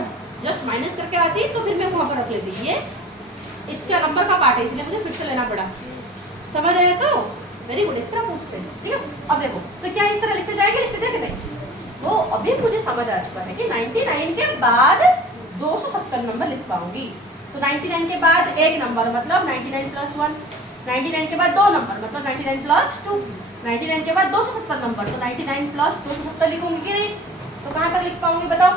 जस्ट माइनस करके आती तो फिर मैं वहाँ पर रख लेती। ये इसका नंबर का पार्ट है, इसलिए मुझे फिर से लेना पड़ा। समझ आया? तो वेरी गुड, इस तरह पूछते हैं, ठीक है। अब देखो तो क्या इस तरह लिखते जाएंगे? लिखते जाएंगे वो अभी मुझे समझ आ चुका है कि 99 के बाद 270 नंबर लिख पाऊंगी। तो 99 के बाद एक नंबर मतलब 99 प्लस 1, 99 के बाद 2 नंबर मतलब 99 प्लस 2, 99 के बाद 270 नंबर तो 99 प्लस 270 लिखूंगी कि नहीं? तो कहाँ तक लिख पाऊंगी बताओ?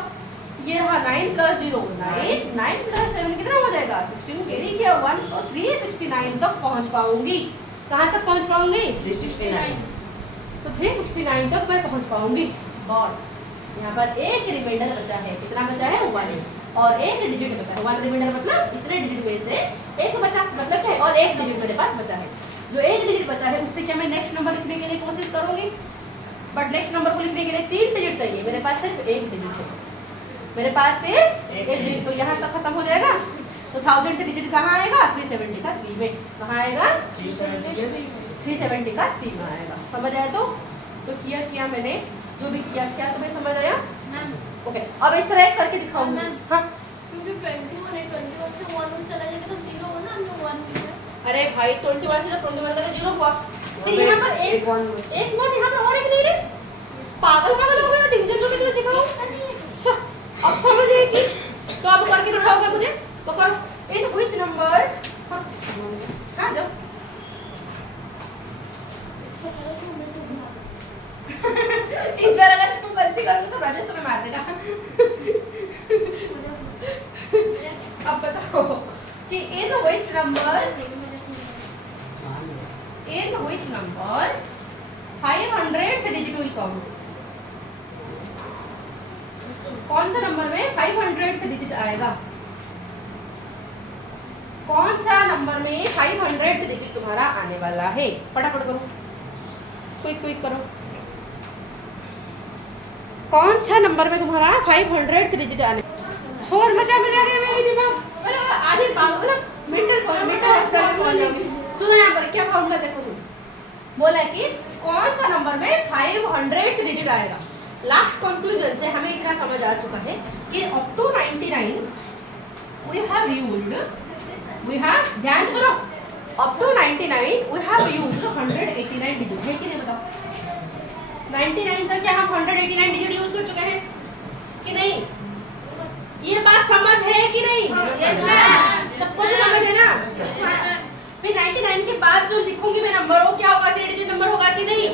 ये रहा 9 प्लस 0 9, 9 प्लस 7 कितना हो जाएगा? 16, कैरी किया 1, तो 369 तक पहुँच पाऊंगी। कहाँ तक पहुँच पाऊंगी? 369। तो 369 तक मैं पहुँच पाऊंगी। और यहाँ पर एक रिमाइंडर बचा है, कितना बचा है? 1, और एक डिजिट बचा है। 1 रिमाइंडर मतलब इतने डिजिट में से एक बचा, मतलब क्या है? और एक डिजिट मेरे पास बचा है। जो एक डिजिट बचा है उससे क्या मैं नेक्स्ट नंबर लिखने के लिए कोशिश करूंगी, बट नेक्स्ट नंबर को लिखने के लिए 3 डिजिट चाहिए, मेरे पास सिर्फ एक डिजिट है। मेरे पास सिर्फ एक डिजिट, तो यहाँ तक खत्म हो जाएगा। तो 1000 से डिजिट कहाँ आएगा? 370 का 3 में। कहाँ आएगा? 370 का 3 में आएगा। समझ आया? तो किया मैंने जो भी किया, क्या तुम्हें समझ आया? ओके, अब इस तरह एक करके दिखाऊंगी। हाँ क्योंकि 21 है, 21 से 1 चला जाएगा तो 0 हो ना, हमने 1 अरे भाई 21 से जब 21 का 0 हुआ तो यहाँ पर एक 1 यहाँ पर और एक नहीं रे, पागल हो गए। डिवीजन जो भी तुम्हें सिखाऊं अब समझेगी तो आप करके दिखाओगे मुझे, तो करो। इन व्हिच नंबर, हाँ जब इस बार अगर तुम गलती करोगे तो राजेश तुम्हें मार देगा। अब बताओ कि in which number 500th digit will come? कौन सा नंबर में 500th डिजिट आएगा? कौन सा नंबर में 500th डिजिट तुम्हारा आने वाला है? फटाफट करो, क्विक करो। कौन सा नंबर में तुम्हारा 500th डिजिट आने? शोर मचा के मेरे दिमाग आज ही पागल मेंटल सुनो यहाँ पर क्या फॉर्मूला देखो तुम। बोला कि कौन सा नंबर में 500th डिजिट आएगा? लास्ट कंक्लूजन से हमें इतना समझ आ चुका है कि अप टू 99 वी हैव ध्यान सुनो, up to 99 we have used 189 digit, है कि नहीं बताओ? 99 तक क्या हम 189 डिजिट यूज कर चुके हैं कि नहीं? ये बात समझ है कि नहीं? सबको तो समझ है ना? फिर 99 के बाद जो लिखूंगी मैं नंबर, वो क्या होगा? 3 डिजिट नंबर होगा कि नहीं?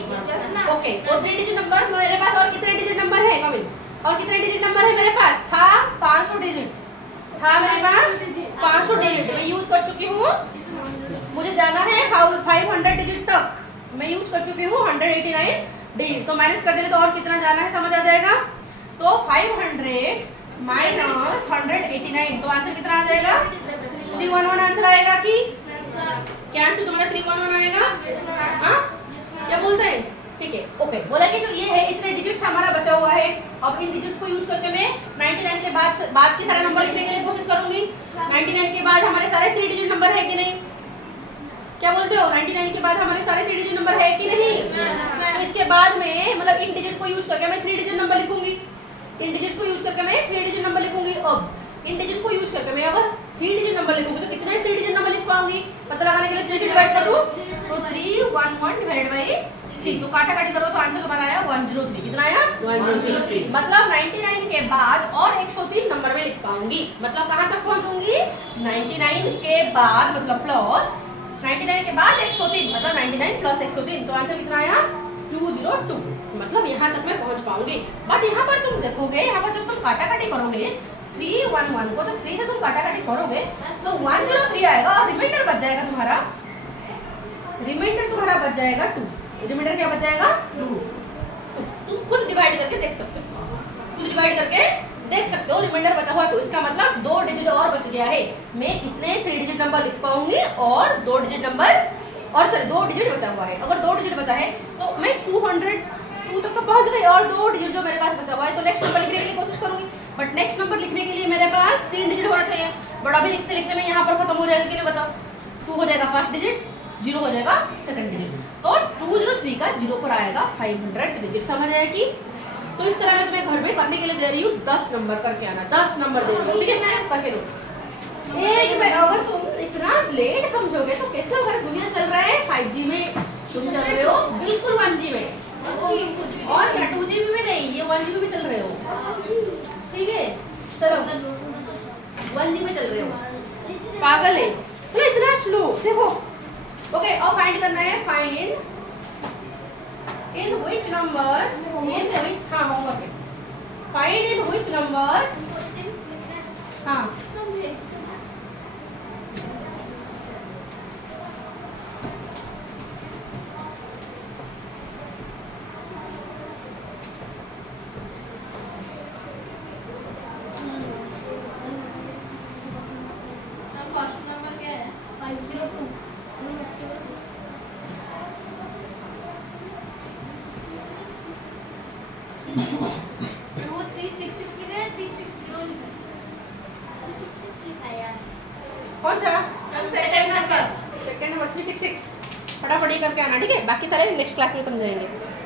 ओके, वो 3 डिजिट नंबर मेरे पास और कितने डिजिट नंबर है? कमिंग, और कितने डिजिट नंबर है मेरे पास? था 500 डिजिट था मेरे पास 500 डिजिट मैं यूज कर चुकी हूँ। मुझे जाना है 500 डिजिट तक, मैं यूज कर चुकी हूँ 189 डिजिट। तो माइनस कर देंगे तो और कितना जाना है समझ आ जाएगा। तो 500 माइनस 189, तो आंसर कितना आ जाएगा? 311 आंसर आएगा कि क्या? आंसर तुम्हारा 311 आएगा? हाँ, क्या बोलते हैं? ठीक है, ओके। बोला कि जो ये है इतने डिजिट्स हमारा बचा हुआ है। अब इन डिजिट्स को यूज करके मैं 99 के बाद के सारे नंबर लिखने के लिए कोशिश करूंगी। 99 के बाद हमारे सारे 3 डिजिट नंबर है कि नहीं? क्या बोलते हो? 99 के बाद हमारे सारे 3 डिजिट नंबर है कि नहीं? तो इसके बाद में मतलब इन डिजिट को यूज करके मैं 3 डिजिट नंबर लिखूंगी। इन डिजिट्स को यूज करके मैं 3 डिजिट नंबर लिखूंगी। अब इन डिजिट को यूज करके मैं अगर 3 डिजिट नंबर लिखूंगी तो कितने 3 डिजिट नंबर लिख पाऊंगी? पता लगाने के लिए 3 से डिवाइड कर दूं तो 311 डिवाइडेड बाय 3, तो काटा काटी करो तो आंसर तुम्हारा आया 103। कितना आया? 103। मतलब 99 के बाद और 103 नंबर में लिख पाऊंगी। मतलब कहां तक पहुंचूंगी? 99 के बाद मतलब प्लस 99 के बाद 103, मतलब 99 प्लस 103, तो आंसर कितना आया? 202। मतलब यहाँ तक मैं पहुंच पाऊंगी। बट यहाँ पर तुम देखोगे, यहाँ पर जब तुम काटा काटी करोगे 311 को, तो 3 से तुम काटा काटी करोगे तो 103 आएगा और रिमाइंडर बच जाएगा तुम्हारा। रिमाइंडर तुम्हारा बच जाएगा 2। रिमाइंडर क्या बच जाएगा? 2। तुम खुद डिवाइड करके देख सकते हो, खुद डिवाइड करके देख सकते हो। रिमाइंडर बचा हुआ 2, इसका मतलब 2 डिजिट और बच गया है। मैं इतने 3 डिजिट नंबर लिख पाऊंगी और 2 डिजिट नंबर और सॉरी 2 डिजिट बचा हुआ है। अगर 2 डिजिट बचा है तो मैं 202 तक तो पहुंच गई और 2 डिजिट जो मेरे पास बचा हुआ है तो नेक्स्ट नंबर लिखने के लिए कोशिश करूंगी। बट नेक्स्ट नंबर लिखने के लिए मेरे पास 3 डिजिट होना चाहिए। बट अभी लिखते लिखते मैं यहाँ पर खत्म हो जाएगा कि नहीं बताओ? 2 हो जाएगा फर्स्ट डिजिट, 0 हो जाएगा सेकंड डिजिट, तो 203 का 0 पर आएगा 500 डिजिट। समझ आया कि? तो इस तरह मैं तुम्हें घर में करने के लिए दे रही हूँ 10 नंबर करके आना, 10 नंबर दे रही हूँ, ठीक है? मैं करके दो एक में। अगर तुम इतना लेट समझोगे तो कैसे होगा? दुनिया चल रहा है 5G में, तुम चल रहे हो बिल्कुल 1G में, और क्या 2GB में नहीं, ये 1GB में चल रहे हो, ठीक है? चलो 1G में चल रहे हो, पागल है तो इतना स्लो। देखो ओके, अब फाइंड करना है, find in which number, in which, हाँ होमवर्क है, फाइंड इन व्हिच नंबर, हाँ फर्स्ट नंबर क्या है? 502। वो 366 लिखा है, 360 लिखा है, 366 लिखा है यार। कौन सा? Second number 366। फटाफट ये करके आना, ठीक है? बाकी सारे नेक्स्ट क्लास में समझाएंगे।